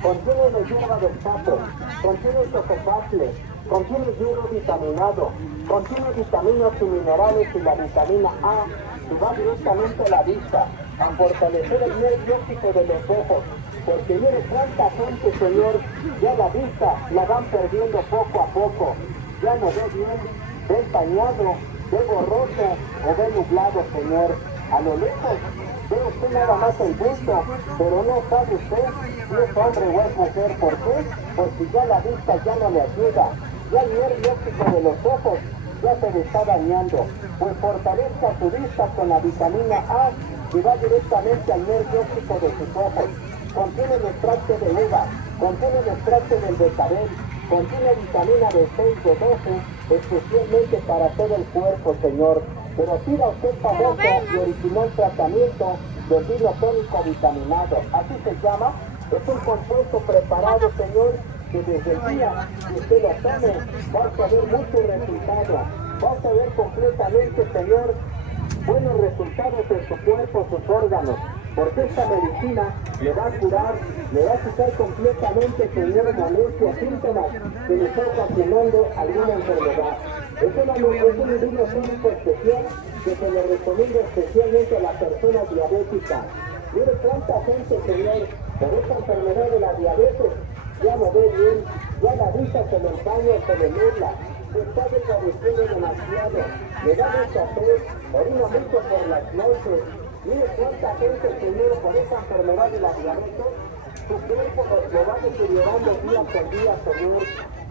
Contiene la hierba del sapo, contiene el tocopatle, contiene hierro vitaminado, contiene vitaminas y minerales y la vitamina A que va directamente a la vista, a fortalecer el nervio óptico de los ojos, porque mire cuánta gente, señor, ya la vista la van perdiendo poco a poco, ya no ve bien, ve empañado, ve borroso o ve nublado, señor. A lo lejos ve usted nada más el busto, pero no sabe usted si es hombre o es mujer. ¿Por qué? Porque ya la vista ya no le ayuda, ya el nervio óptico de los ojos ya se le está dañando. Pues fortalezca su vista con la vitamina A que va directamente al nervio óptico de sus ojos. Contiene el extracto de uva, contiene el extracto del betabel, contiene vitamina B6, B12, especialmente para todo el cuerpo, señor. Pero pida usted famoso y original tratamiento del vino tónico vitaminado. Así se llama. Es un compuesto preparado, señor, que desde el día que usted lo tome, va a ver muchos resultados. Va a ver completamente, señor, buenos resultados en su cuerpo, sus órganos. Porque esta medicina le va a curar, le va a quitar completamente, señor, molestias, síntomas que le está ocasionando alguna enfermedad. Es un vino tónico especial que se le recomienda especialmente a la persona diabética. Mire cuánta gente, señor, con esta enfermedad de la diabetes ya no ve bien, ya la vista se le empaña, se le nubla, se está desvaneciendo demasiado, le da mucha sed, orina mucho por las noches. Mire cuánta gente, señor, con esta enfermedad de la diabetes, su cuerpo lo va deteriorando día por día, señor.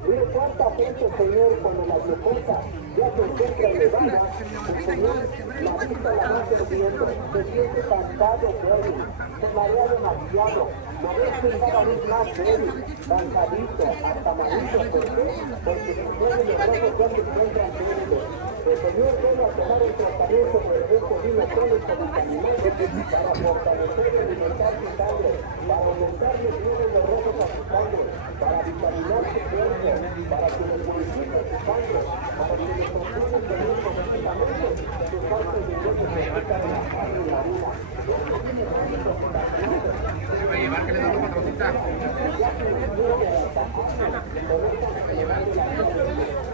Mire cuánta gente, señor, cuando la glucosa ya se encuentra elevada, el señor, la vista la va perdiendo, se siente cansado, débil, se marea demasiado, lo ve cada vez más débil, cansadito, hasta malito. ¿Por qué? Porque sus ojos y los ojos ya se encuentran débiles. El señor viene a tomar el tratamiento por este vino tónico vitaminado para fortalecer y alimentar su sangre, para aumentarle el glóbulos rojos a su sangre, para vitaminar su cuerpo, para que le purifique su sangre, para que le consume el mismo medicamento sus partes de Dios que necesitan la carne y la vida. Este vino tónico vitaminado Va a llevar que le damos patrocita. ya se le dio de la sangre, con esta enfermedad de la diabetes.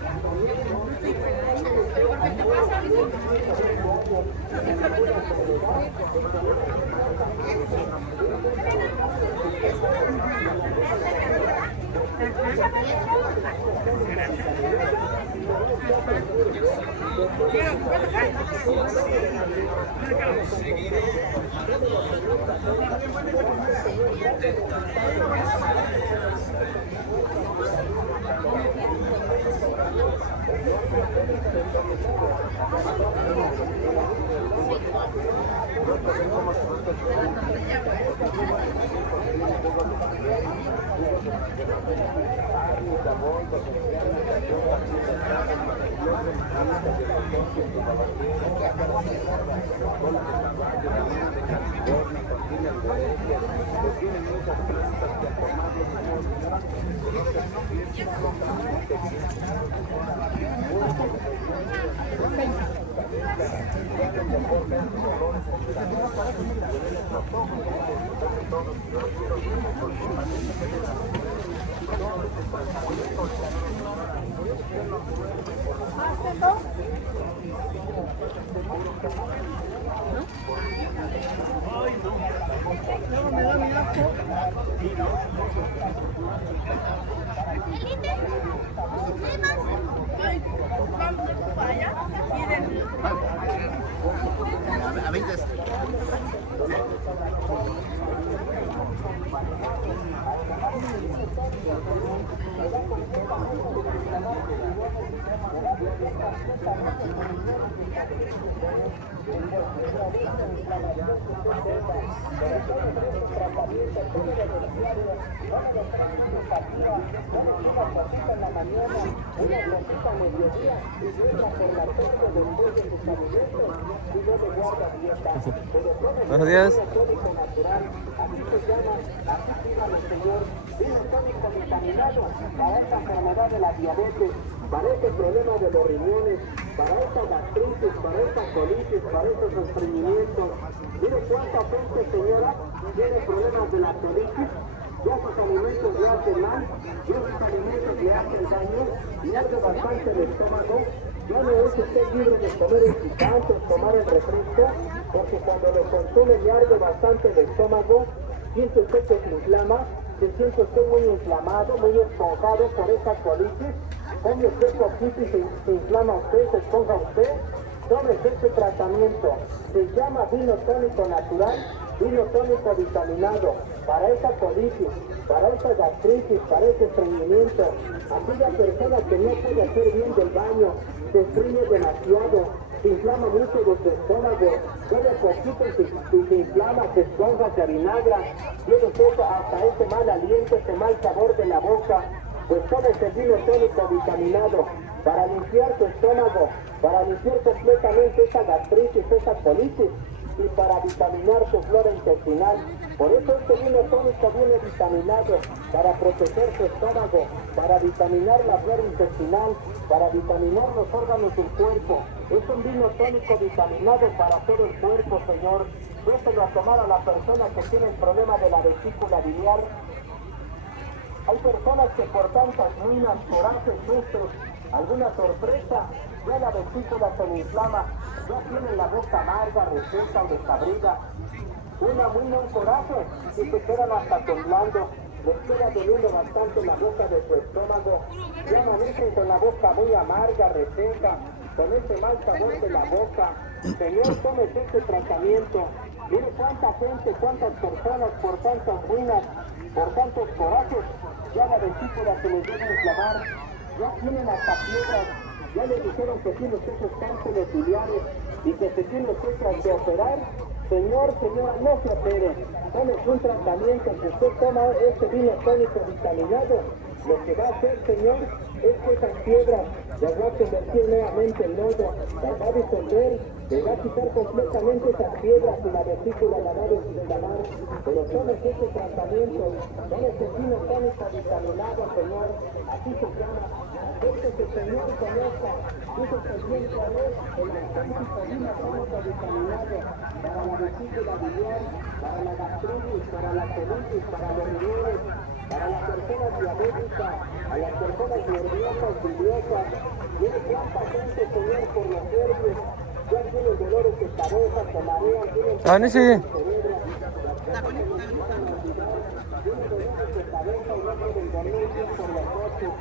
Buenos días. Para esta enfermedad de la diabetes, para este problema de los riñones, para esta gastritis, para esta colitis, para estos estreñimientos. Mire cuánta gente, señora, tiene problemas de la colitis. Ya sus alimentos le hacen mal, ya sus alimentos le hacen daño, y hace bastante el estómago. Ya no es usted libre de comer el picante, tomar el refresco, porque cuando lo consume le arde bastante el estómago, siente usted que se inflama, se siente usted muy inflamado, muy esponjado por esa colitis, come usted poquito y se inflama usted, se esponja usted. Tome este tratamiento, se llama vino tónico natural, vino tónico vitaminado, para esa colitis, para esa gastritis, para ese estreñimiento. Aquella persona que no puede hacer bien del baño, se estreñe demasiado, se inflama mucho de su estómago, come poquito y se inflama, se esponja, se avinagra, tiene usted hasta ese mal aliento, ese mal sabor de la boca. Pues tome este vino tónico vitaminado para limpiar su estómago, para limpiar completamente esa gastritis, esa colitis, y para vitaminar su flora intestinal. Por eso este vino tónico viene vitaminado, para proteger su estómago, para vitaminar la flora intestinal, para vitaminar los órganos del cuerpo. Es un vino tónico vitaminado para todo el cuerpo, señor. Déjelo a tomar a la persona que tiene el problema de la vesícula biliar. Hay personas que por tantas ruinas, corajes, sustos, alguna sorpresa, ya la vesícula se le inflama, ya tienen la boca amarga, reseca o desabrida. Una ruina, un coraje, y se quedan hasta temblando, les queda doliendo bastante la boca de su estómago, ya amanecen con la boca muy amarga, reseca, con ese mal sabor de la boca. Señor, tome este tratamiento. Mire cuánta gente, cuántas personas por tantas ruinas, por tantos corajes, ya la vesícula se les debe inflamar, ya tienen hasta piedras, ya les dijeron que tiene usted sus cánceres biliares y que se tiene usted que operar. Señor, señora, no se opere, tome un tratamiento, que usted toma este vino tónico vitaminado, lo que va a hacer, señor, es que esas piedras las va a convertir nuevamente en lodo, las va a disolver, le va a quitar completamente esas piedras y la vesícula la va a desinflamar. Pero tome este tratamiento, tome este vino tónico vitaminado, señor, así se llama. Este señor conozca, dice que bien cuál es el auténtico vino tónico vitaminado para la vesícula biliar, para la gastritis, para la colitis, para los riñones, para las personas diabéticas, a las personas nerviosas, biliosas. Mire cuánta gente, señor, por los nervios, ya tienen dolores de cabeza, se marean, tienen Ani sih. tienen dolores de cabeza y no pueden dormir bien por las noches.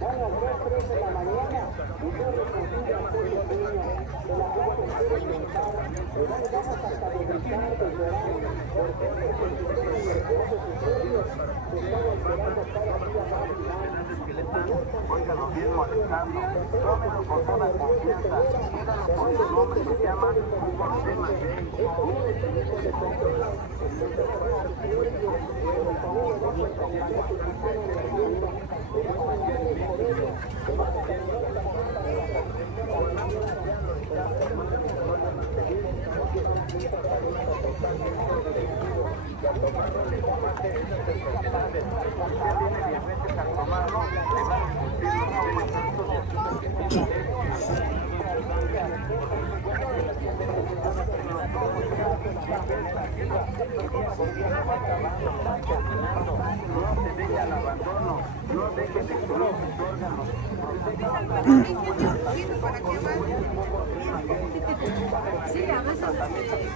Van a las 2, 3 de la mañana y no reconcilian a todo el niño. Se la gente quiere pensar, le dan ganas hasta de gritar, de llorar. ¿Por qué? Porque si tienen nerviosos sus nervios, se están alterando cada día más y más. El Señor óigalo bien molestando, tómelo con toda confianza, dígalo por su nombre, se llama jugo de maguey. No se deje al abandono, no deje de excluir sus órganos. Sí, a veces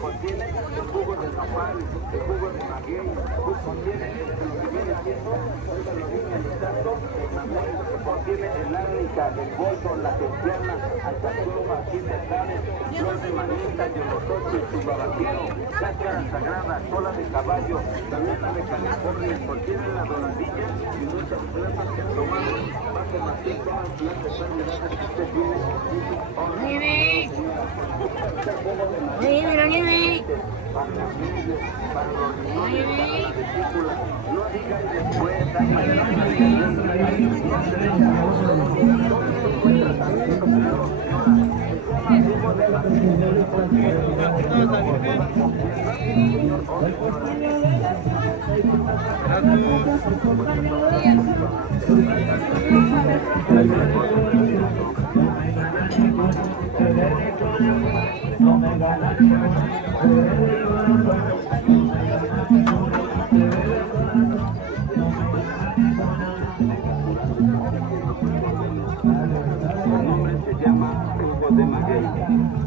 Contiene el jugo de nopal, el jugo de maguey, contiene el que viene siendo, óigalo bien, el exacto, contiene el árnica, el boldo, la gestiana, alcachova, 7 aves, flor de manita, yolotoche, chubabaquero, cáscara sagrada, cola de caballo, canela de California, contiene la doradilla y muchas plantas que tomamos, más de más que todas las enfermedades que usted tiene. Para las niñas, para los riñones, para la vesícula, no digan después, el nombre se llama jugo de maguey.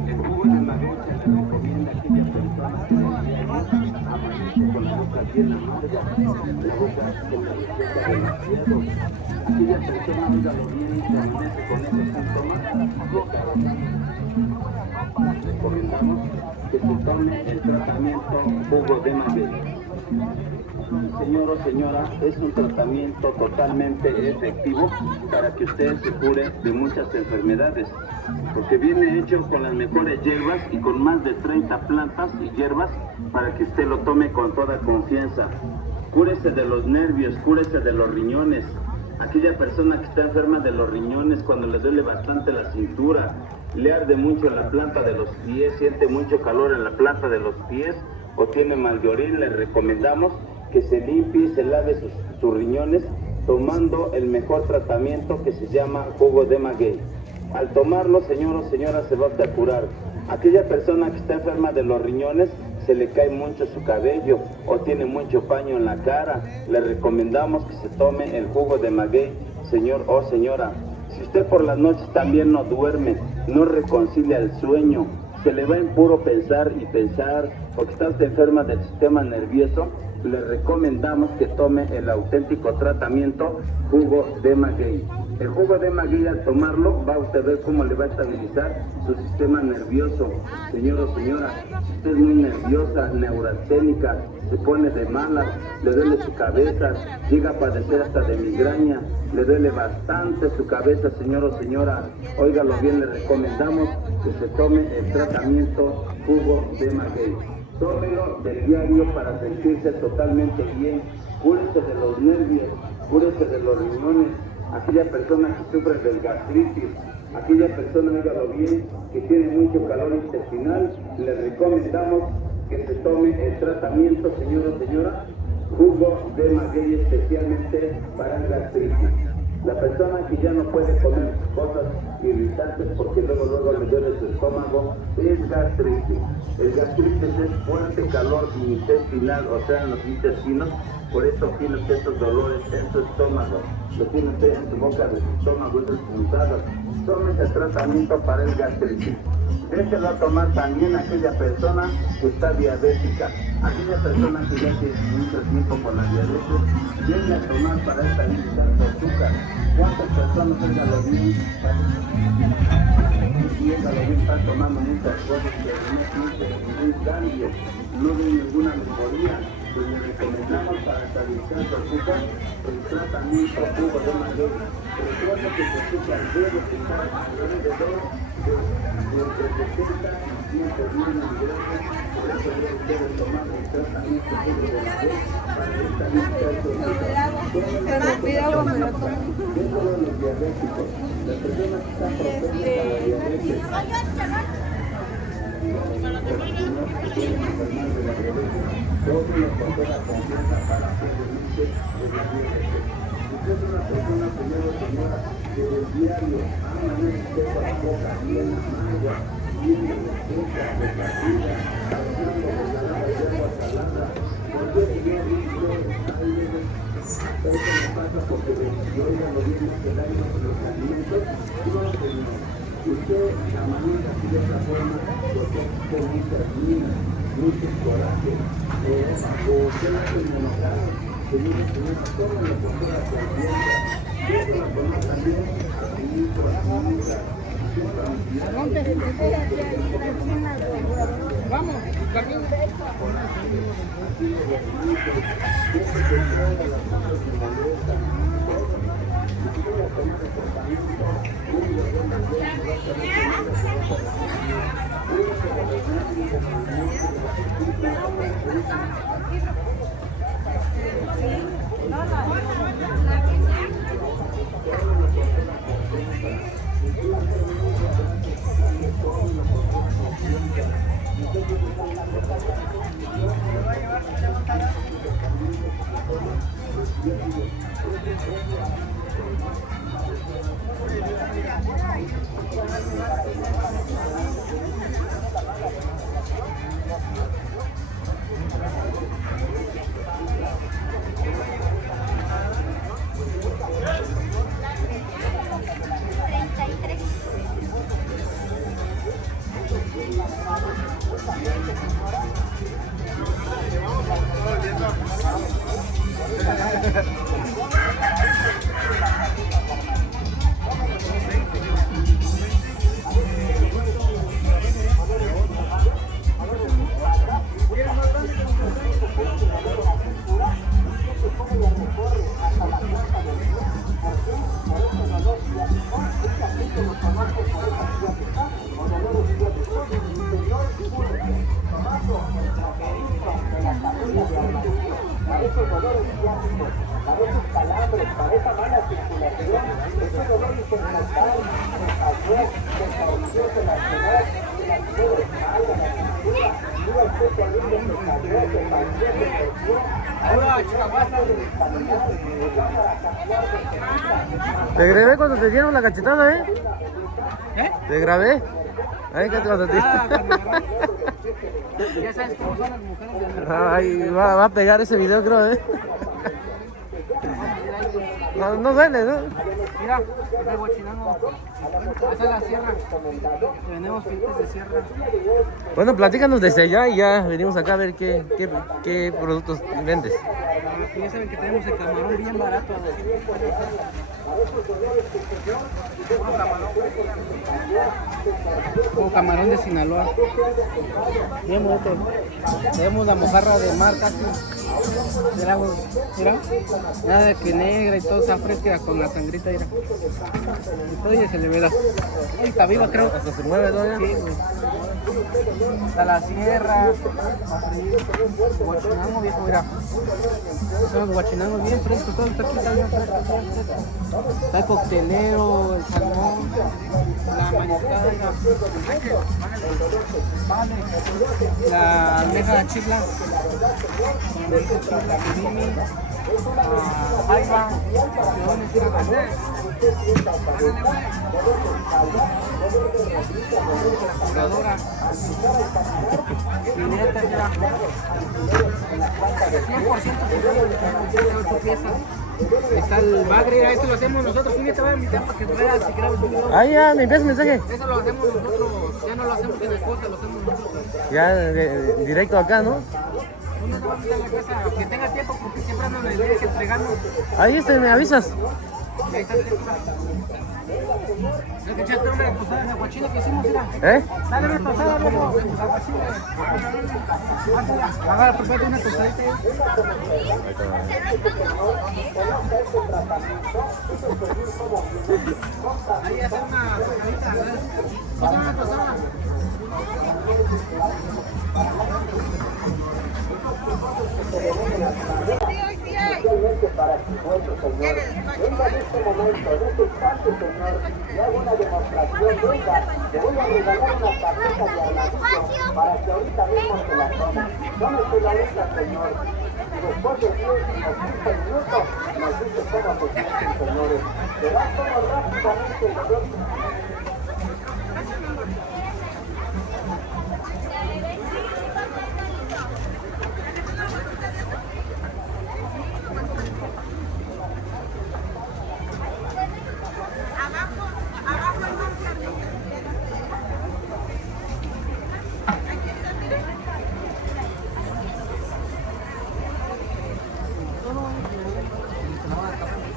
El jugo de maguey se le recomienda a aquellas personas que amanecen con la boca llena de amarga, la boca con la reseca demasiado. Aquellas personas, óigalo bien, que amanecen con esos síntomas, recomendamos que se tome el tratamiento jugo de maguey. Señor o señora, es un tratamiento totalmente efectivo para que usted se cure de muchas enfermedades, porque viene hecho con las mejores hierbas y con más de 30 plantas y hierbas para que usted lo tome con toda confianza. Cúrese de los nervios, cúrese de los riñones. Aquella persona que está enferma de los riñones, cuando le duele bastante la cintura, le arde mucho en la planta de los pies, siente mucho calor en la planta de los pies o tiene mal de orina, le recomendamos que se limpie y se lave sus riñones tomando el mejor tratamiento que se llama jugo de maguey. Al tomarlo, señor o señora, se va a curar. Aquella persona que está enferma de los riñones, se le cae mucho su cabello o tiene mucho paño en la cara, le recomendamos que se tome el jugo de maguey, señor o señora. Si usted por las noches también no duerme, no reconcilia el sueño, se le va en puro pensar y pensar, porque está usted enferma del sistema nervioso, le recomendamos que tome el auténtico tratamiento jugo de maguey. El jugo de maguey, al tomarlo, va a usted ver cómo le va a estabilizar su sistema nervioso. Señor o señora, si usted es muy nerviosa, neurasténica, se pone de malas, le duele su cabeza, llega a padecer hasta de migraña, le duele bastante su cabeza, señor o señora, óigalo bien, le recomendamos que se tome el tratamiento jugo de maguey. Tómelo del diario para sentirse totalmente bien, cúrese de los nervios, cúrese de los riñones. Aquella persona que sufre del gastritis, aquella persona, óigalo bien, que tiene mucho calor intestinal, le recomendamos que se tome el tratamiento, señor o señora, jugo de maguey, especialmente para el gastritis. La persona que ya no puede comer cosas irritantes porque luego le duele su estómago, es gastritis. El gastritis es fuerte calor intestinal, o sea, en los intestinos, por eso tiene usted estos dolores en su estómago, lo tiene usted en su boca de su estómago, esas puntadas. Tome ese tratamiento para el gastritis. Déjelo a tomar también aquella persona que está diabética, aquella persona que ya tiene mucho tiempo con la diabetes, viene a tomar para estabilizar su azúcar. ¿Cuántas personas, óigalo bien, están tomando muchas cosas que no tienen ningún cambio, no ven ninguna mejoría? le recomendamos para estabilizar su azúcar el tratamiento jugo de maguey. Recuerda que su azúcar debe estar alrededor de 70 y 100 miligramos. Por eso debe tomar el tratamiento jugo de maguey para estabilizar su azúcar. Dentro de los diabéticos, las personas que están propensas a la diabetes, todos los controla confianza para prevenirse de la diabetes. Usted es una persona, señora, que del diario amanece con la boca llena de agua, llena de fruta, de partida, hablando de la agua salada, porque yo digo, eso me pasa porque yo ya lo vi que daño con los alimentos, no, señor. Usted amanece de esta forma porque con muchas minas, mucho coraje, o usted hace enojar, señora, todo lo que fuera confianza, todo lo que también administra la comunidad. Vamos, Carmen. Te grabé cuando te dieron la cachetada, ¿eh? ¿Eh? Te grabé. Ahí que te vas a ti. Ya sabes cómo son las mujeres del Ahí va a pegar ese video, creo, ¿eh? No duele, ¿no? Mira, de Huachinango. Esa es la sierra. Tenemos filetes de sierra. Bueno, platícanos desde allá y ya venimos acá a ver qué productos vendes. Aquí ya saben que tenemos el camarón bien barato a 200 pesos. Como camarón de Sinaloa. Bien bonito. Tenemos la mojarra de mar casi. Mira, mira. Nada de que negra y todo, está fresca con la sangrita, mira. Y todo ya se le ve la... Ay, está viva, creo. Hasta se mueve todavía. Sí, güey. Está la sierra. Huachinango, viejo, mira. Son los guachinangos bien frescos, todo está aquí, está bien fresco, bien fresco. Está el coctelero, el salmón, la mariscada, la almeja de chifla, surimi, jaiba, la curadora, fileta, mira. 100% tu pieza. Está el bagre, esto lo hacemos nosotros. Un día te voy a invitar para que veas si grabas un video. Ah, ya, me envías un mensaje. Eso lo hacemos nosotros, ya no lo hacemos en el costa, lo hacemos nosotros. Ya, directo acá, ¿no? Un día te voy a invitar a la casa, que tenga tiempo, porque siempre ando en el día que entregando. Ahí me avisas. Ahí está el tratamiento. Es que echaste una tostada de aguachile que hicimos, mira. ¿Eh? Dale una tostada, viejo. Aguachile. Agarra, prepárate una tostadita ahí. Ahí hacer una tostadita, a ver. Pásame una tostada. Especialmente para su pueblo, Señor. Venga en este momento, en este instante, Señor, y hago una demostración. Venga, te voy a regalar una tarjeta de armadillo para que ahorita mismo se la tome. Tómese la lista, Señor. Y después de 10 o 15 minutos, nos dice cómo se sienten, señores. Verás cómo rápidamente usted...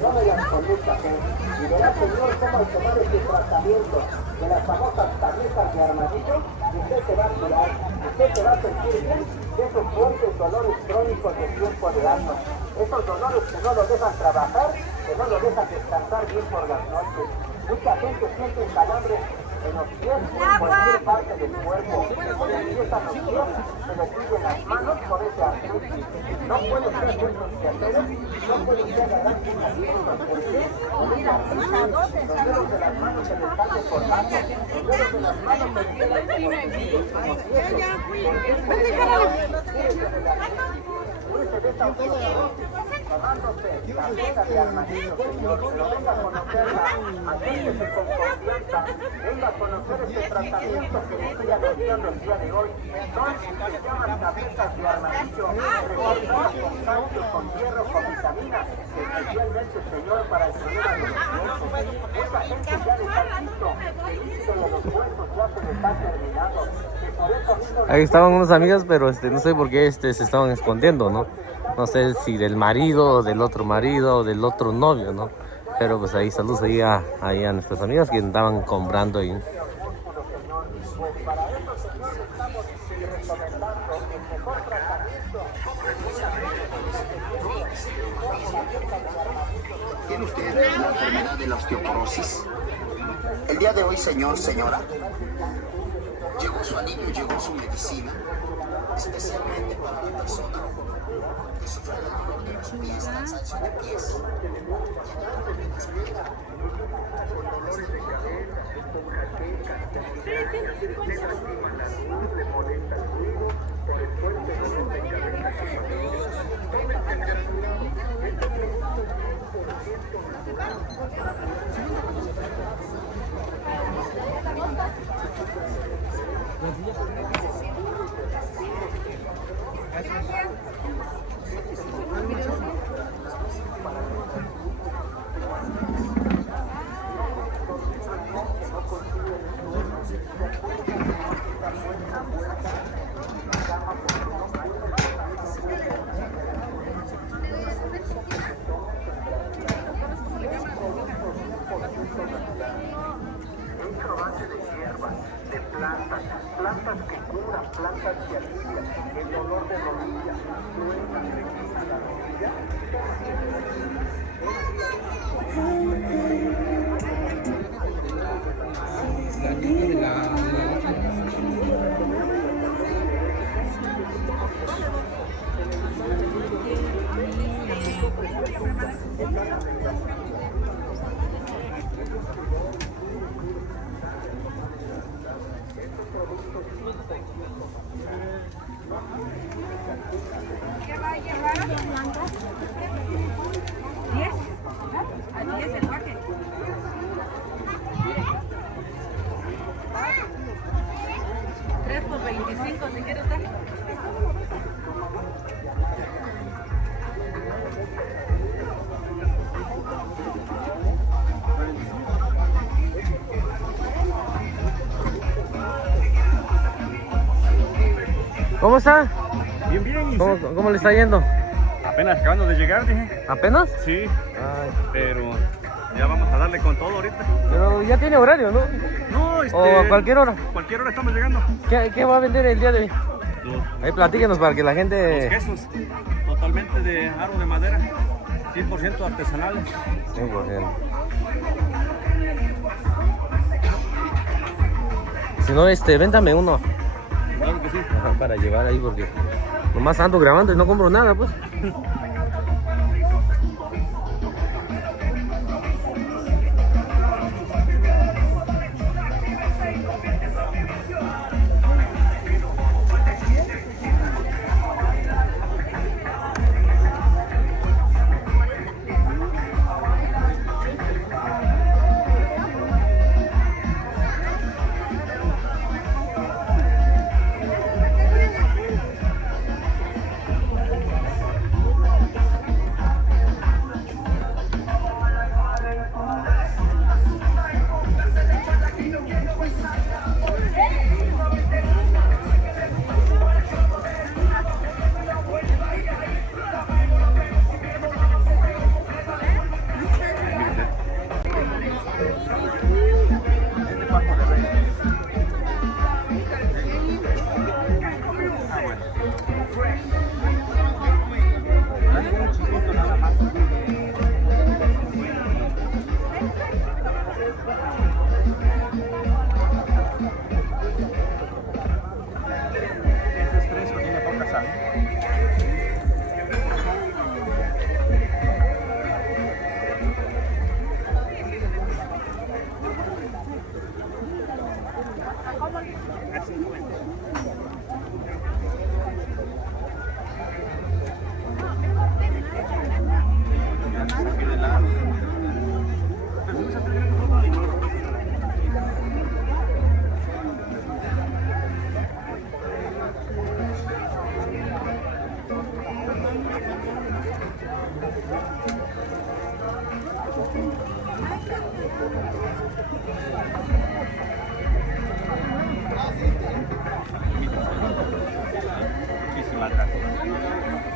Tómelas con mucha fe y verá, Señor, cómo al tomar este tratamiento de las famosas tabletas de armadillo, usted se va a curar, usted se va a sentir bien de esos fuertes dolores crónicos de tiempo de años, esos dolores que no lo dejan trabajar, que no lo dejan descansar bien por las noches. Mucha gente siente calambres en los pies, en cualquier parte del cuerpo, se le empiezan los pies, se le siguen las manos por ese artritis. No puede ser hacer sus quehaceres, no puede ser agarrar sus alimentos, ¿por qué? Por esa artritis, los dedos de las manos se le están deformando, los dedos de las manos se le quedan como tomándose la venta de armadillo, Señor, pero venga a conocerla, acérquese con confianza, venga a conocer este tratamiento que le estoy anunciando el día de hoy. Se llaman tabletas de armadillo, reforzadas con calcio, con hierro, con vitaminas, especialmente, Señor, para el problema de los huesos. Mucha gente ya les ha dicho que el índice de los huesos ya se les ha terminado, que por eso mismo... Ahí estaban unas amigas, pero no sé por qué se estaban escondiendo, ¿no? No sé si del marido, del otro marido, o del otro novio, ¿no? Pero pues ahí saludos ahí a nuestras amigas que andaban comprando ahí. ¿Tiene usted la enfermedad de la osteoporosis? El día de hoy, señor, señora, llegó su alivio, llegó su medicina, especialmente para la persona que sufre del dolor de los pies, cansancio de pies. Plantas que curan, plantas que alivian el dolor de rodilla, duele, reclina la rodilla. ¿Qué va a llevar? 10. A 10 el paquete. 3 por 25, si quieres usted. ¿Cómo está? Bien, bien. ¿Y ¿Cómo le está yendo? apenas acabando de llegar, dije. ¿Apenas? Sí, Ay, pero darle con todo ahorita. Pero ya tiene horario, ¿no? No, O a cualquier hora. cualquier hora estamos llegando. ¿Qué va a vender el día de hoy? Ahí platíquenos para que la Los gente... quesos, totalmente de aro de madera, 100% artesanales. 100%. Si no, véntame uno. Claro que sí. Ajá, para llevar ahí porque nomás ando grabando y no compro nada, pues. Este es fresco, tiene poca sal. Muchísimas gracias.